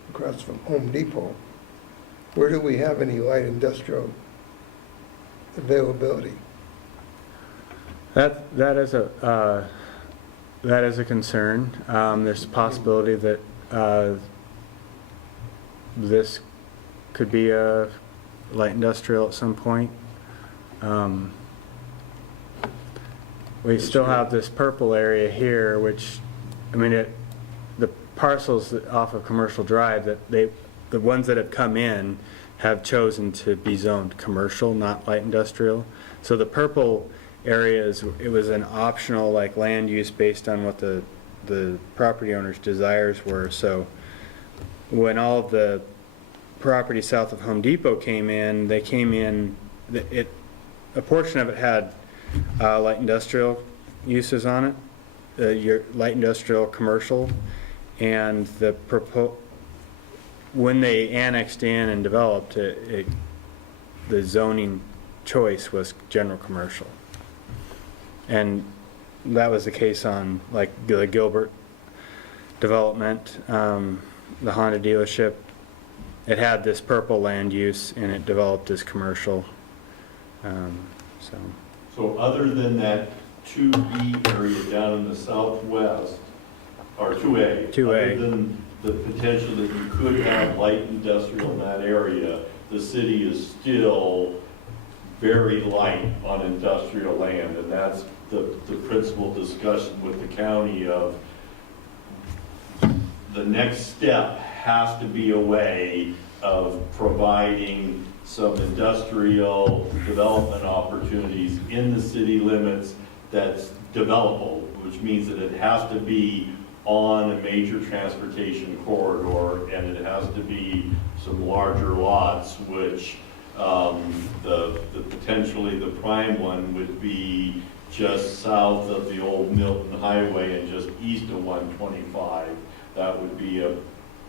across from Home Depot, where do we have any light industrial availability? That is a concern. There's a possibility that this could be a light industrial at some point. We still have this purple area here, which, I mean, the parcels off of Commercial Drive, the ones that have come in have chosen to be zoned commercial, not light industrial. So the purple areas, it was an optional like land use based on what the property owner's desires were. So when all of the property south of Home Depot came in, a portion of it had light industrial uses on it, your light industrial commercial, and when they annexed in and developed it, the zoning choice was general commercial. And that was the case on like the Gilbert development, the Honda dealership. It had this purple land use and it developed as commercial. So other than that 2B area down in the southwest, or 2A. 2A. Other than the potential that you could have light industrial in that area, the city is still very light on industrial land, and that's the principal discussion with the county of the next step has to be a way of providing some industrial development opportunities in the city limits that's developable, which means that it has to be on a major transportation corridor, and it has to be some larger lots, which the potentially the prime one would be just south of the old Milton Highway and just east of 125. That would be a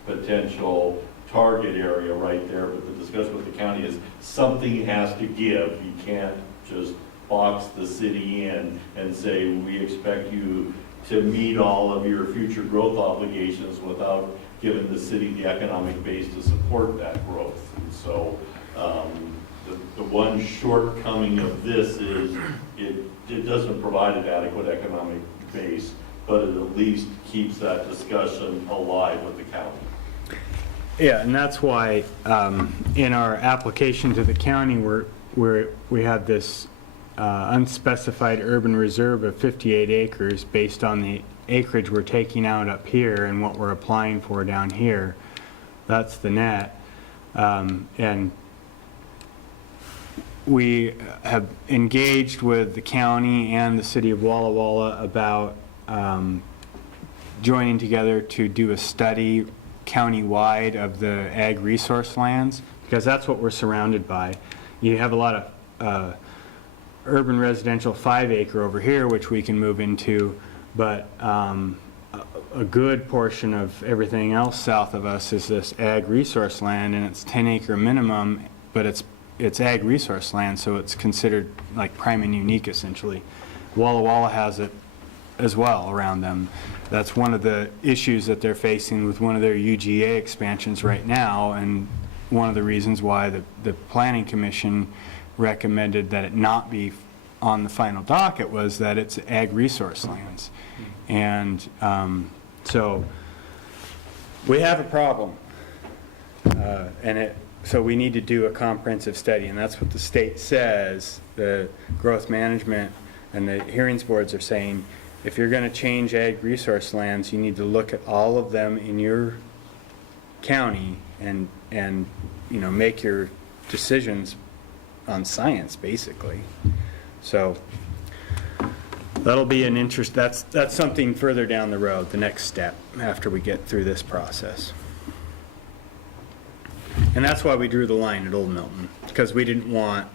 potential target area right there, but the discussion with the county is something has to give. You can't just box the city in and say, we expect you to meet all of your future growth obligations without giving the city the economic base to support that growth. And so the one shortcoming of this is it doesn't provide an adequate economic base, but it at least keeps that discussion alive with the county. Yeah, and that's why in our application to the county, we had this unspecified urban reserve of 58 acres based on the acreage we're taking out up here and what we're applying for down here. That's the net. And we have engaged with the county and the city of Walla Walla about joining together to do a study county-wide of the ag resource lands, because that's what we're surrounded by. You have a lot of urban residential 5-acre over here, which we can move into, but a good portion of everything else south of us is this ag resource land, and it's 10-acre minimum, but it's ag resource land, so it's considered like prime and unique essentially. Walla Walla has it as well around them. That's one of the issues that they're facing with one of their UGA expansions right now, and one of the reasons why the Planning Commission recommended that it not be on the final docket was that it's ag resource lands. And so we have a problem, so we need to do a comprehensive study, and that's what the state says. The growth management and the hearings boards are saying, if you're going to change ag resource lands, you need to look at all of them in your county and make your decisions on science, basically. So that'll be an interest. That's something further down the road, the next step after we get through this process. And that's why we drew the line at Old Milton, because we didn't want,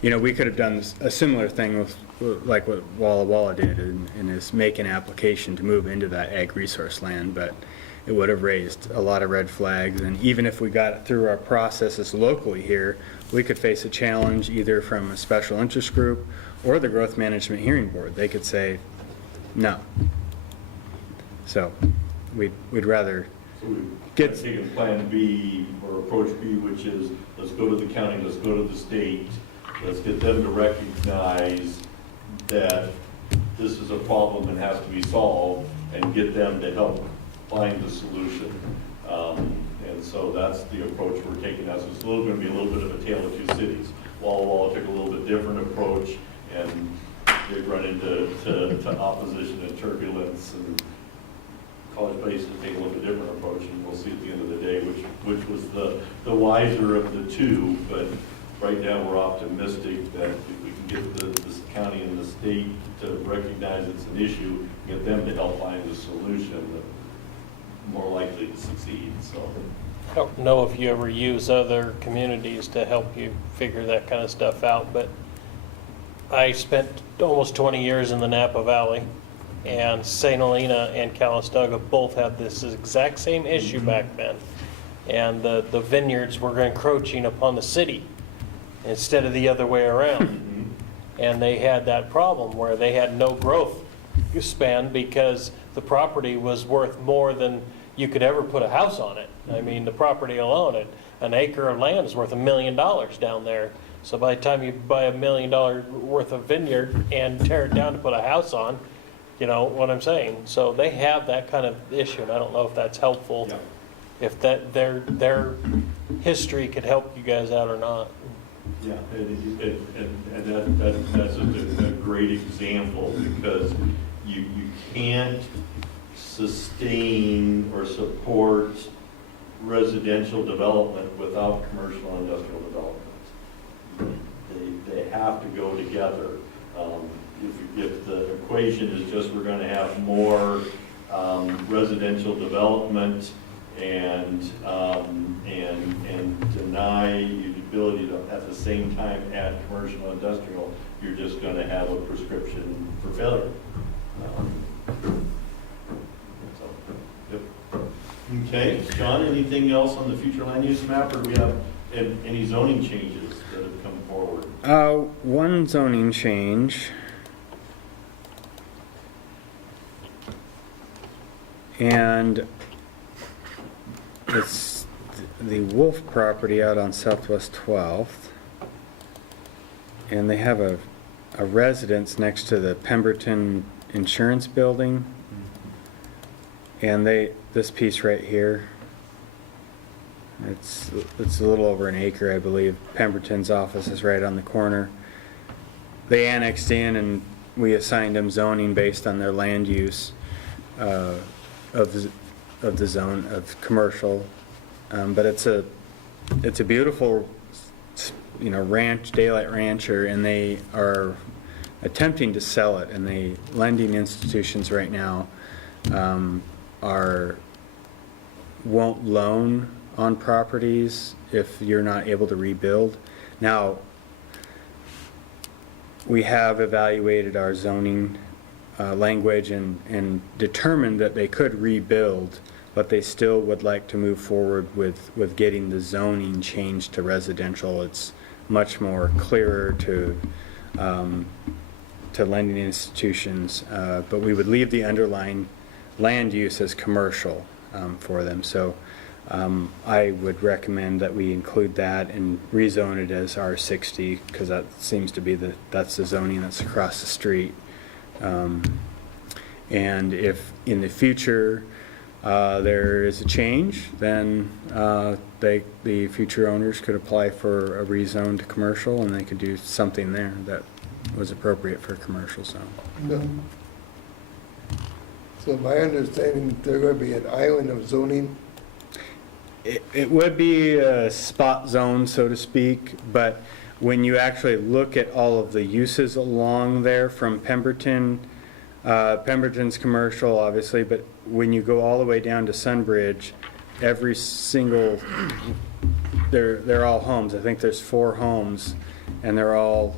we could have done a similar thing with like what Walla Walla did, and is make an application to move into that ag resource land, but it would have raised a lot of red flags. And even if we got it through our processes locally here, we could face a challenge either from a special interest group or the Growth Management Hearing Board. They could say no. So we'd rather So we get taken plan B or approach B, which is let's go to the county, let's go to the state, let's get them to recognize that this is a problem and has to be solved, and get them to help find the solution. And so that's the approach we're taking now. So it's going to be a little bit of a tale of two cities. Walla Walla took a little bit different approach, and they run into opposition and turbulence, and College Basin take a little bit different approach, and we'll see at the end of the day which was the wiser of the two. But right now we're optimistic that if we can get this county and the state to recognize it's an issue, get them to help find a solution, more likely to succeed. So I don't know if you ever use other communities to help you figure that kind of stuff out, but I spent almost 20 years in the Napa Valley, and St. Helena and Calistoga both had this exact same issue back then. And the vineyards were encroaching upon the city instead of the other way around. And they had that problem where they had no growth span because the property was worth more than you could ever put a house on it. I mean, the property alone, an acre of land is worth $1 million down there. So by the time you buy $1 million worth of vineyard and tear it down to put a house on, you know what I'm saying? So they have that kind of issue, and I don't know if that's helpful. yeah. If that their history could help you guys out or not. Yeah, and that's a great example, because you can't sustain or support residential development without commercial and industrial development. have to go together. If the equation is just we're going to have more residential development and deny you the ability to at the same time add commercial and industrial, you're just going to have a prescription for failure. Okay, John, anything else on the future land use map, or do we have any zoning changes that have come forward? One zoning change. And it's the Wolf property out on Southwest 12th. And they have a residence next to the Pemberton Insurance Building. And this piece right here, it's a little over an acre, I believe. Pemberton's office is right on the corner. They annexed in and we assigned them zoning based on their land use of the zone of commercial. But it's a beautiful, ranch, daylight rancher, and they are attempting to sell it. And the lending institutions right now won't loan on properties if you're not able to rebuild. Now, we have evaluated our zoning language and determined that they could rebuild, but they still would like to move forward with getting the zoning changed to residential. It's much more clearer to lending institutions, but we would leave the underlying land use as commercial for them. So I would recommend that we include that and rezone it as R60, because that seems to be that's the zoning that's across the street. And if in the future there is a change, then the future owners could apply for a rezone to commercial, and they could do something there that was appropriate for a commercial zone. No. So my understanding, there's going to be an island of zoning. It would be a spot zone, so to speak, but when you actually look at all of the uses along there from Pemberton, Pemberton's commercial, obviously, but when you go all the way down to Sunbridge, every single, they're all homes. I think there's 4 homes, and they're all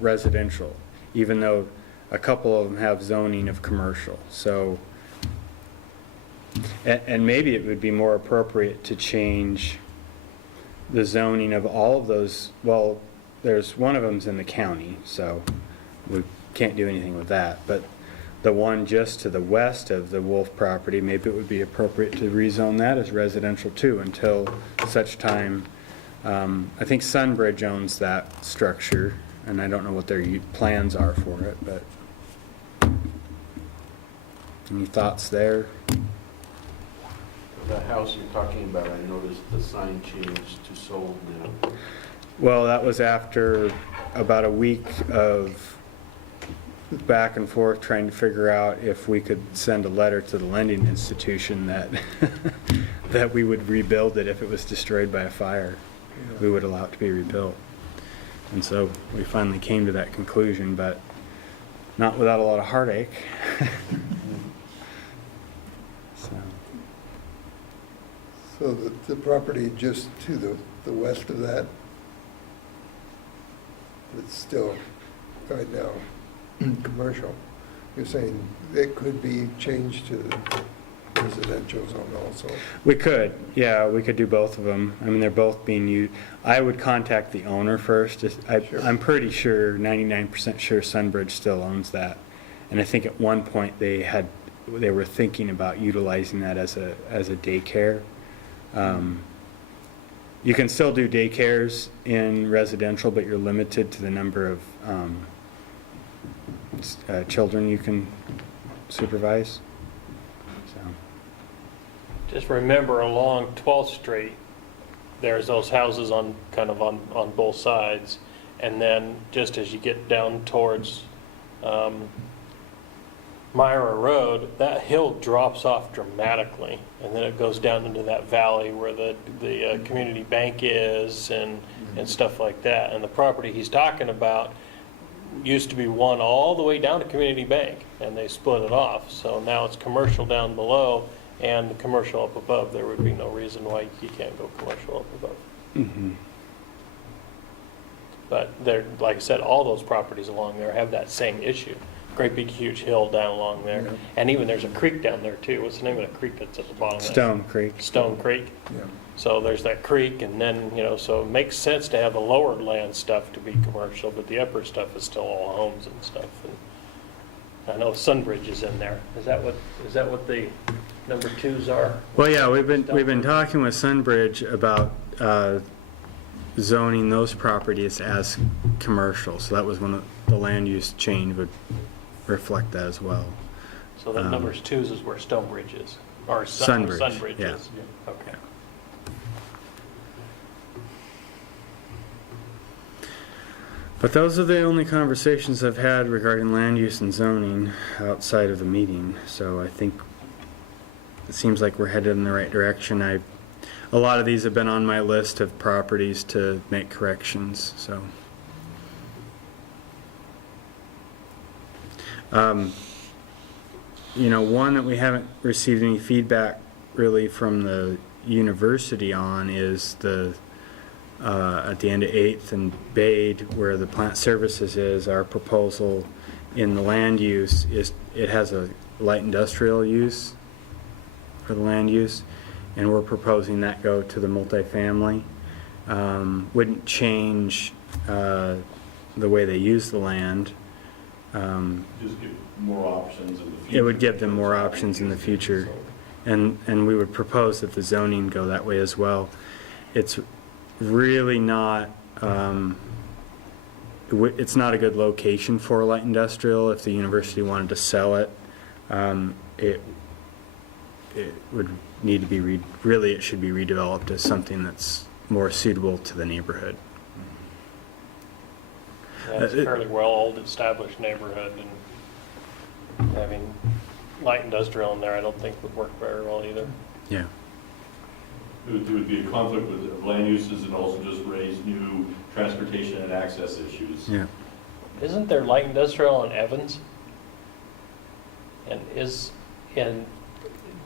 residential, even though a couple of them have zoning of commercial. So, and maybe it would be more appropriate to change the zoning of all of those. Well, there's one of them's in the county, so we can't do anything with that. But the one just to the west of the Wolf property, maybe it would be appropriate to rezone that as residential too, until such time. I think Sunbridge owns that structure, and I don't know what their plans are for it, but any thoughts there? The house you're talking about, I noticed the sign changed to sold now. Well, that was after about a week of back and forth trying to figure out if we could send a letter to the lending institution that that we would rebuild it if it was destroyed by a fire. We would allow it to be rebuilt. And so we finally came to that conclusion, but not without a lot of heartache. So the property just to the west of that, it's still right now commercial. You're saying it could be changed to residential zone also? We could, yeah, we could do both of them. I mean, they're both being used. I would contact the owner first. Sure. I'm pretty sure, 99% sure Sunbridge still owns that. And I think at one point they were thinking about utilizing that as a daycare. You can still do daycares in residential, but you're limited to the number of children you can supervise. So. Just remember along 12th Street, there's those houses on both sides. And then just as you get down towards Myra Road, that hill drops off dramatically, and then it goes down into that valley where the community bank is and stuff like that. And the property he's talking about used to be one all the way down to community bank, and they split it off. So now it's commercial down below and the commercial up above. There would be no reason why you can't go commercial up above. Mm-hmm. But there, like I said, all those properties along there have that same issue. Great big huge hill down along there. Yeah. And even there's a creek down there too. What's the name of the creek that's at the bottom of that? Stone Creek. Stone Creek. Yeah. So there's that creek, and then, so it makes sense to have the lower land stuff to be commercial, but the upper stuff is still all homes and stuff. And I know Sunbridge is in there. Is that what the number 2s are? Well, yeah, we've been talking with Sunbridge about zoning those properties as commercial. So that was when the land use change would reflect that as well. So the numbers 2s is where Stonebridge is, or Sunbridge, Sunbridge yeah. is. Okay. But those are the only conversations I've had regarding land use and zoning outside of the meeting. So I think it seems like we're headed in the right direction. A lot of these have been on my list of properties to make corrections, so. One that we haven't received any feedback really from the university on is at the end of 8th and Bade, where the plant services is. Our proposal in the land use is, it has a light industrial use for the land use, and we're proposing that go to the multifamily. Wouldn't change the way they use the land. Just give more options in the future. It would give them more options in the future, and we would propose that the zoning go that way as well. It's really not, it's not a good location for light industrial. If the university wanted to sell it, it would need to be, really it should be redeveloped as something that's more suitable to the neighborhood. Yeah, it's a fairly well old established neighborhood, and having light industrial in there I don't think would work very well either. Yeah. It would be a conflict with land uses and also just raise new transportation and access issues. Yeah. Isn't there light industrial on Evans? And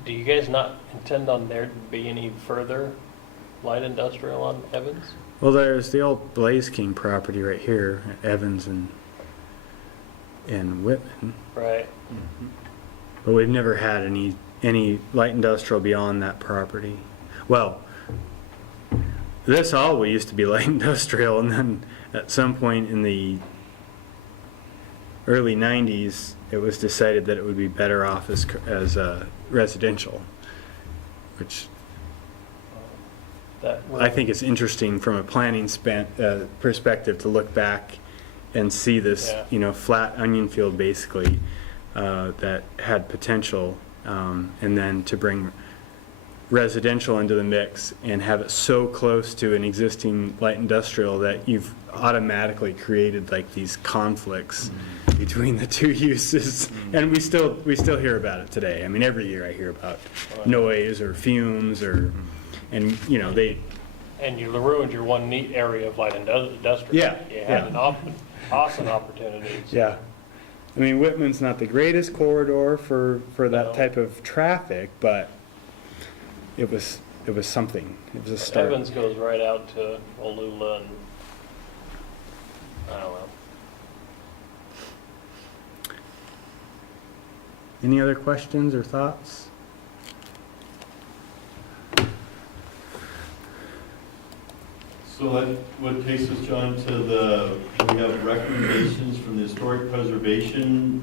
do you guys not intend on there to be any further light industrial on Evans? Well, there's the old Blaze King property right here at Evans and Whitman, Right. but we've never had any light industrial beyond that property. Well, this all used to be light industrial, and then at some point in the early 90s, it was decided that it would be better off as residential, which I think is interesting from a planning perspective to look back and see this, flat onion field basically that had potential, and then to bring residential into the mix and have it so close to an existing light industrial that you've automatically created like these conflicts between the two uses. And we still hear about it today. I mean, every year I hear about noise or fumes and you ruined your one neat area of light industrial. Yeah, You had an awesome opportunity. yeah. I mean, Whitman's not the greatest corridor for that No. type of traffic, but it was something. It was a start. Evans goes right out to Olula, and I don't know. Any other questions or thoughts? So that, what takes us, John, to we have recommendations from the Historic Preservation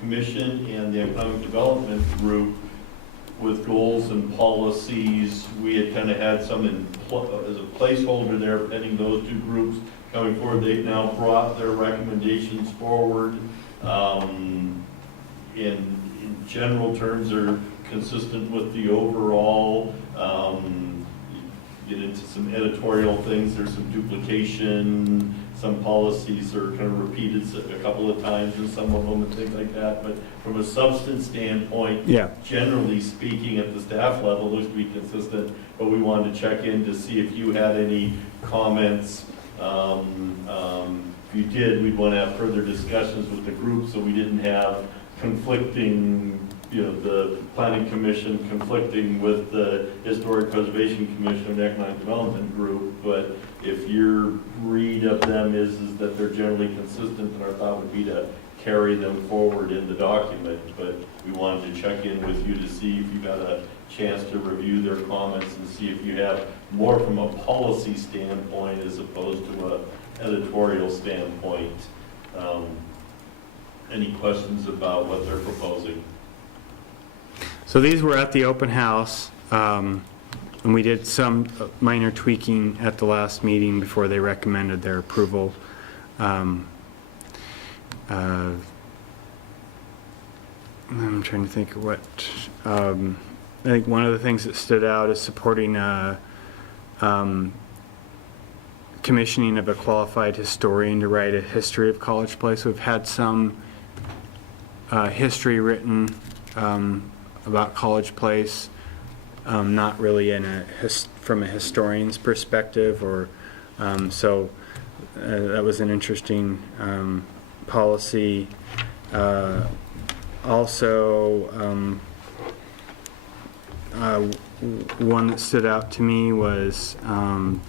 Commission and the Economic Development Group with goals and policies. We had kind of had some as a placeholder there, pending those two groups coming forward. They've now brought their recommendations forward. In general terms, are consistent with the overall get into some editorial things, there's some duplication, some policies are kind of repeated a couple of times in some of them and things like that, but from a substance standpoint, Yeah. generally speaking, at the staff level, looks to be consistent, but we wanted to check in to see if you had any comments. If you did, we'd want to have further discussions with the group so we didn't have conflicting, the planning commission conflicting with the historic preservation commission and economic development group. But if your read of them is that they're generally consistent, then our thought would be to carry them forward in the document. But we wanted to check in with you to see if you got a chance to review their comments and see if you have more from a policy standpoint as opposed to a editorial standpoint. Any questions about what they're proposing? So these were at the open house, and we did some minor tweaking at the last meeting before they recommended their approval. I'm trying to think of what, I think one of the things that stood out is supporting commissioning of a qualified historian to write a history of College Place. We've had some history written about College Place, not really from a historian's perspective, or so that was an interesting policy. Also, one that stood out to me was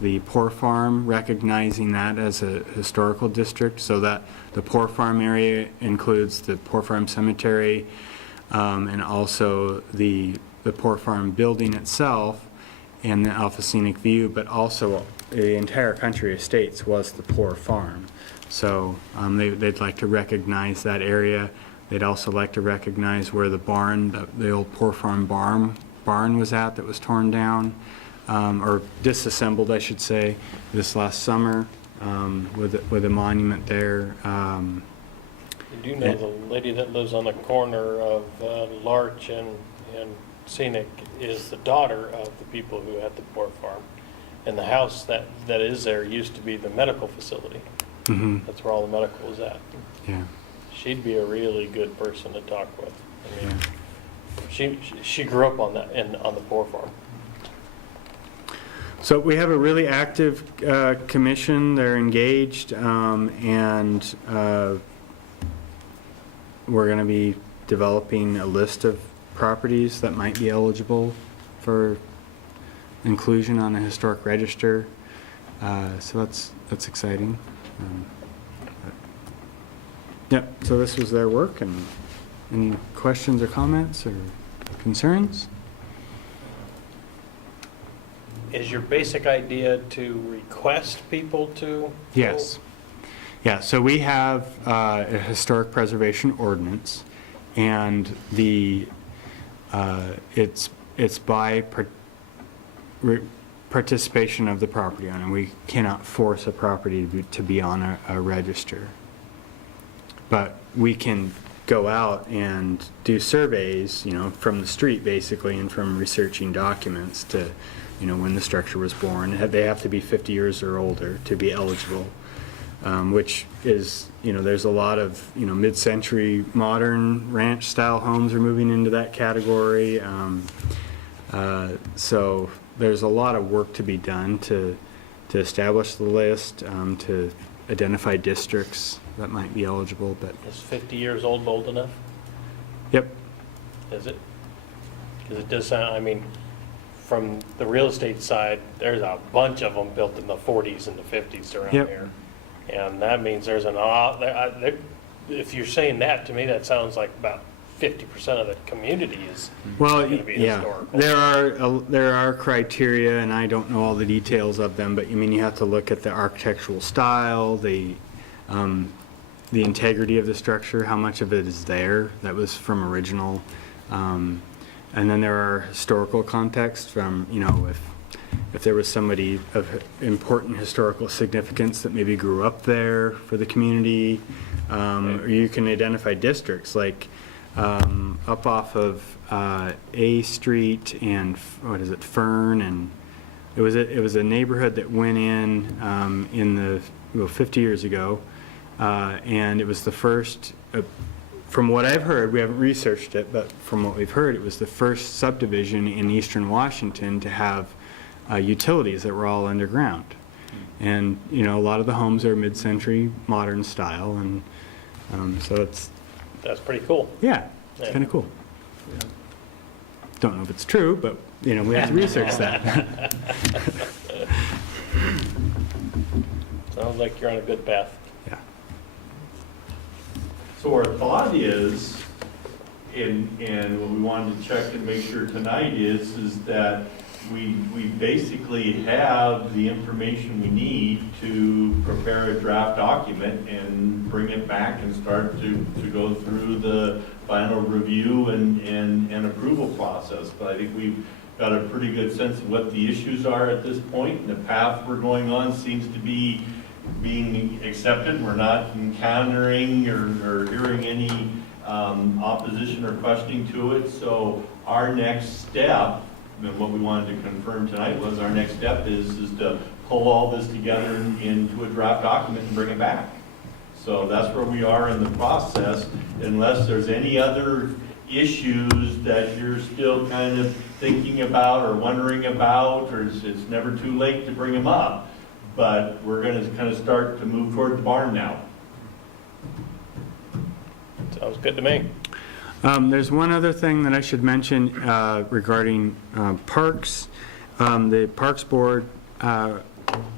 the Poor Farm, recognizing that as a historical district, so that the Poor Farm area includes the Poor Farm Cemetery, and also the Poor Farm building itself and the Alpha Scenic View, but also the entire country estates was the Poor Farm. So they'd like to recognize that area. They'd also like to recognize where the barn, the old Poor Farm barn was at, that was torn down, or disassembled, I should say, this last summer, with a monument there. You do know the lady that lives on the corner of Larch and Scenic is the daughter of the people who had the Poor Farm. And the house that is there used to be the medical facility. Mm-hmm. That's where all the medical was at. Yeah. She'd be a really good person to talk with. I mean, Yeah. she grew up on on the Poor Farm. So we have a really active commission. They're engaged, and we're going to be developing a list of properties that might be eligible for inclusion on a historic register. So that's exciting. Yep. So this was their work. And any questions or comments or concerns? Is your basic idea to request people to? Yes. Yeah, so we have a historic preservation ordinance, and it's by participation of the property owner. We cannot force a property to be on a register. But we can go out and do surveys, from the street basically, and from researching documents to, when the structure was born. They have to be 50 years or older to be eligible, which is, there's a lot of, mid-century modern ranch-style homes are moving into that category. So there's a lot of work to be done to establish the list, to identify districts that might be eligible. But Is 50 years old enough? Yep. Is it? Because it does sound, from the real estate side, there's a bunch of them built in the 40s and the 50s around Yep. here. And that means there's if you're saying that, to me, that sounds like about 50% of the community is going to be historical. There are criteria, and I don't know all the details of them, but you have to look at the architectural style, the integrity of the structure, how much of it is there that was from original, and then there are historical contexts from, if there was somebody of important historical significance that maybe grew up there for the community, or you can identify districts like up off of A Street and Fern and it was a neighborhood that went in 50 years ago, and it was the first, from what I've heard, we haven't researched it, but from what we've heard, it was the first subdivision in eastern Washington to have utilities that were all underground. And, you know, a lot of the homes are mid-century modern style, and so That's pretty cool. yeah, it's Yeah. kind of cool. Don't know if it's true, but, you know, we have to research that. Sounds like you're on a good path. Yeah. So our thought is, and what we wanted to check and make sure tonight is that we basically have the information we need to prepare a draft document and bring it back and start to go through the final review and approval process. But I think we've got a pretty good sense of what the issues are at this point, and the path we're going on seems to be being accepted. We're not encountering or hearing any opposition or questioning to it. So our next step, and what we wanted to confirm tonight was our next step is to pull all this together into a draft document and bring it back. So that's where we are in the process, unless there's any other issues that you're still kind of thinking about or wondering about, or it's never too late to bring them up. But we're going to kind of start to move toward the barn now. Sounds good to me. There's one other thing that I should mention regarding parks. The Parks Board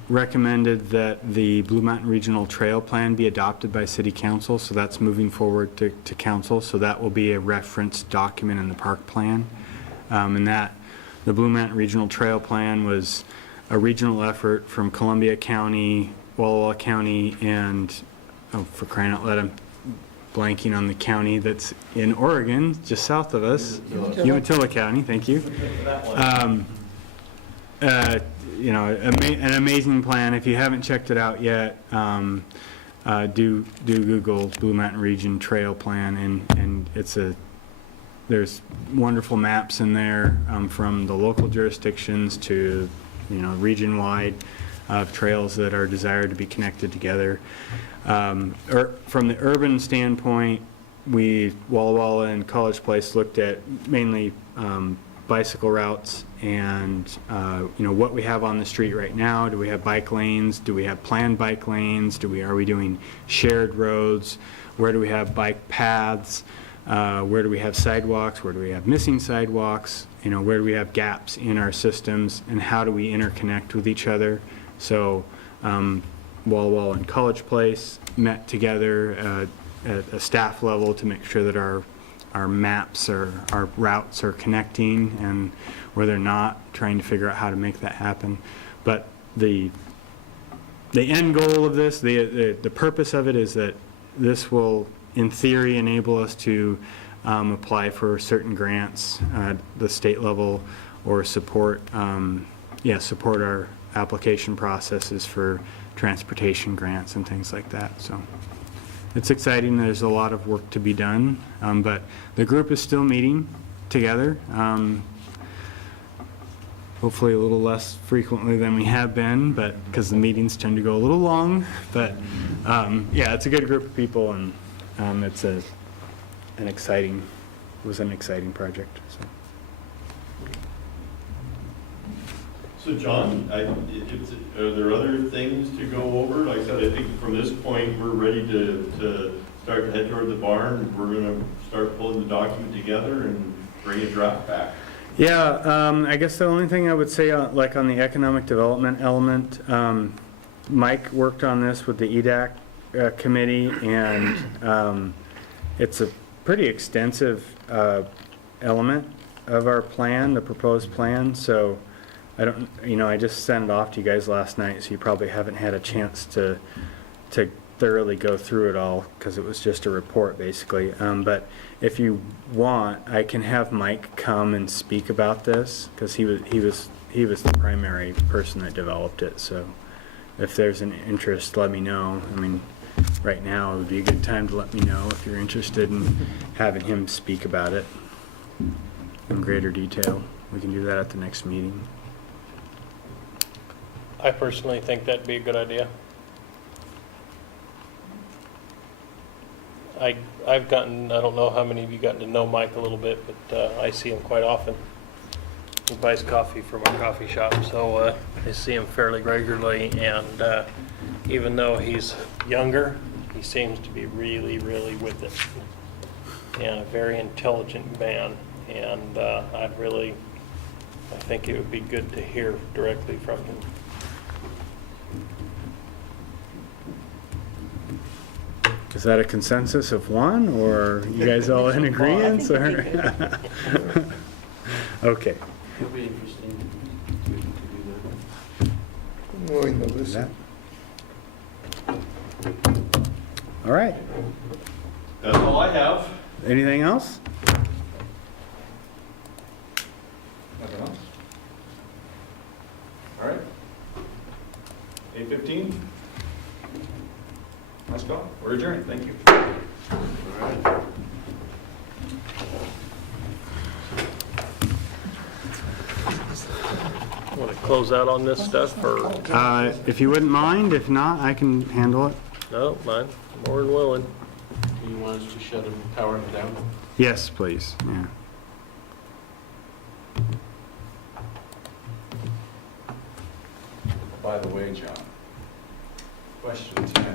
recommended that the Blue Mountain Regional Trail Plan be adopted by City Council, so that's moving forward to Council, so that will be a reference document in the park plan. And that, the Blue Mountain Regional Trail Plan was a regional effort from Columbia County, Walla Walla County, and, oh, for crying out loud, I'm blanking on the county that's in Oregon, just south of us. Umatilla County, thank you. You know, an amazing plan. If you haven't checked it out yet, do Google Blue Mountain Region Trail Plan, and there's wonderful maps in there from the local jurisdictions to, you know, region-wide trails that are desired to be connected together. From the urban standpoint, Walla Walla and College Place looked at mainly bicycle routes and, you know, what we have on the street right now. Do we have bike lanes? Do we have planned bike lanes? Are we doing shared roads? Where do we have bike paths? Where do we have sidewalks? Where do we have missing sidewalks? You know, where do we have gaps in our systems, and how do we interconnect with each other? So Walla Walla and College Place met together at a staff level to make sure that our maps or our routes are connecting, and where they're not, trying to figure out how to make that happen. But the end goal of this, the purpose of it is that this will, in theory, enable us to apply for certain grants at the state level, or support our application processes for transportation grants and things like that. So it's exciting. There's a lot of work to be done, but the group is still meeting together, hopefully a little less frequently than we have been, but because the meetings tend to go a little long. But yeah, it's a good group of people, and it's an exciting project. So John, are there other things to go over? Like I said, I think from this point, we're ready to start to head toward the barn. We're going to start pulling the document together and bring a draft back. Yeah, I guess the only thing I would say, like on the economic development element, Mike worked on this with the EDAC committee, and it's a pretty extensive element of our plan, the proposed plan. So I just sent it off to you guys last night, so you probably haven't had a chance to thoroughly go through it all, because it was just a report basically. But if you want, I can have Mike come and speak about this, because he was the primary person that developed it. So if there's an interest, let me know. I mean, right now it would be a good time to let me know if you're interested in having him speak about it in greater detail. We can do that at the next meeting. I personally think that'd be a good idea. I've gotten, I don't know how many of you gotten to know Mike a little bit, but I see him quite often. He buys coffee from our coffee shop, so I see him fairly regularly, and even though he's younger, he seems to be really, really with it. And a very intelligent man, and I think it would be good to hear directly from him. Is that a consensus of one, or you guys all in agreement? Well, I think it'd be Okay. It'll be interesting to do I'm willing to listen. All right. That's all I have. Anything else? Nothing else? All right. 8:15. Let's go. We're adjourned. Thank you. that. All right. Want to close out on this stuff, or? If you wouldn't mind, if not, I can handle it. No, mine, more than willing. Do you want us to shut him, power him down? Yes, please, yeah. By the way, John, question 10.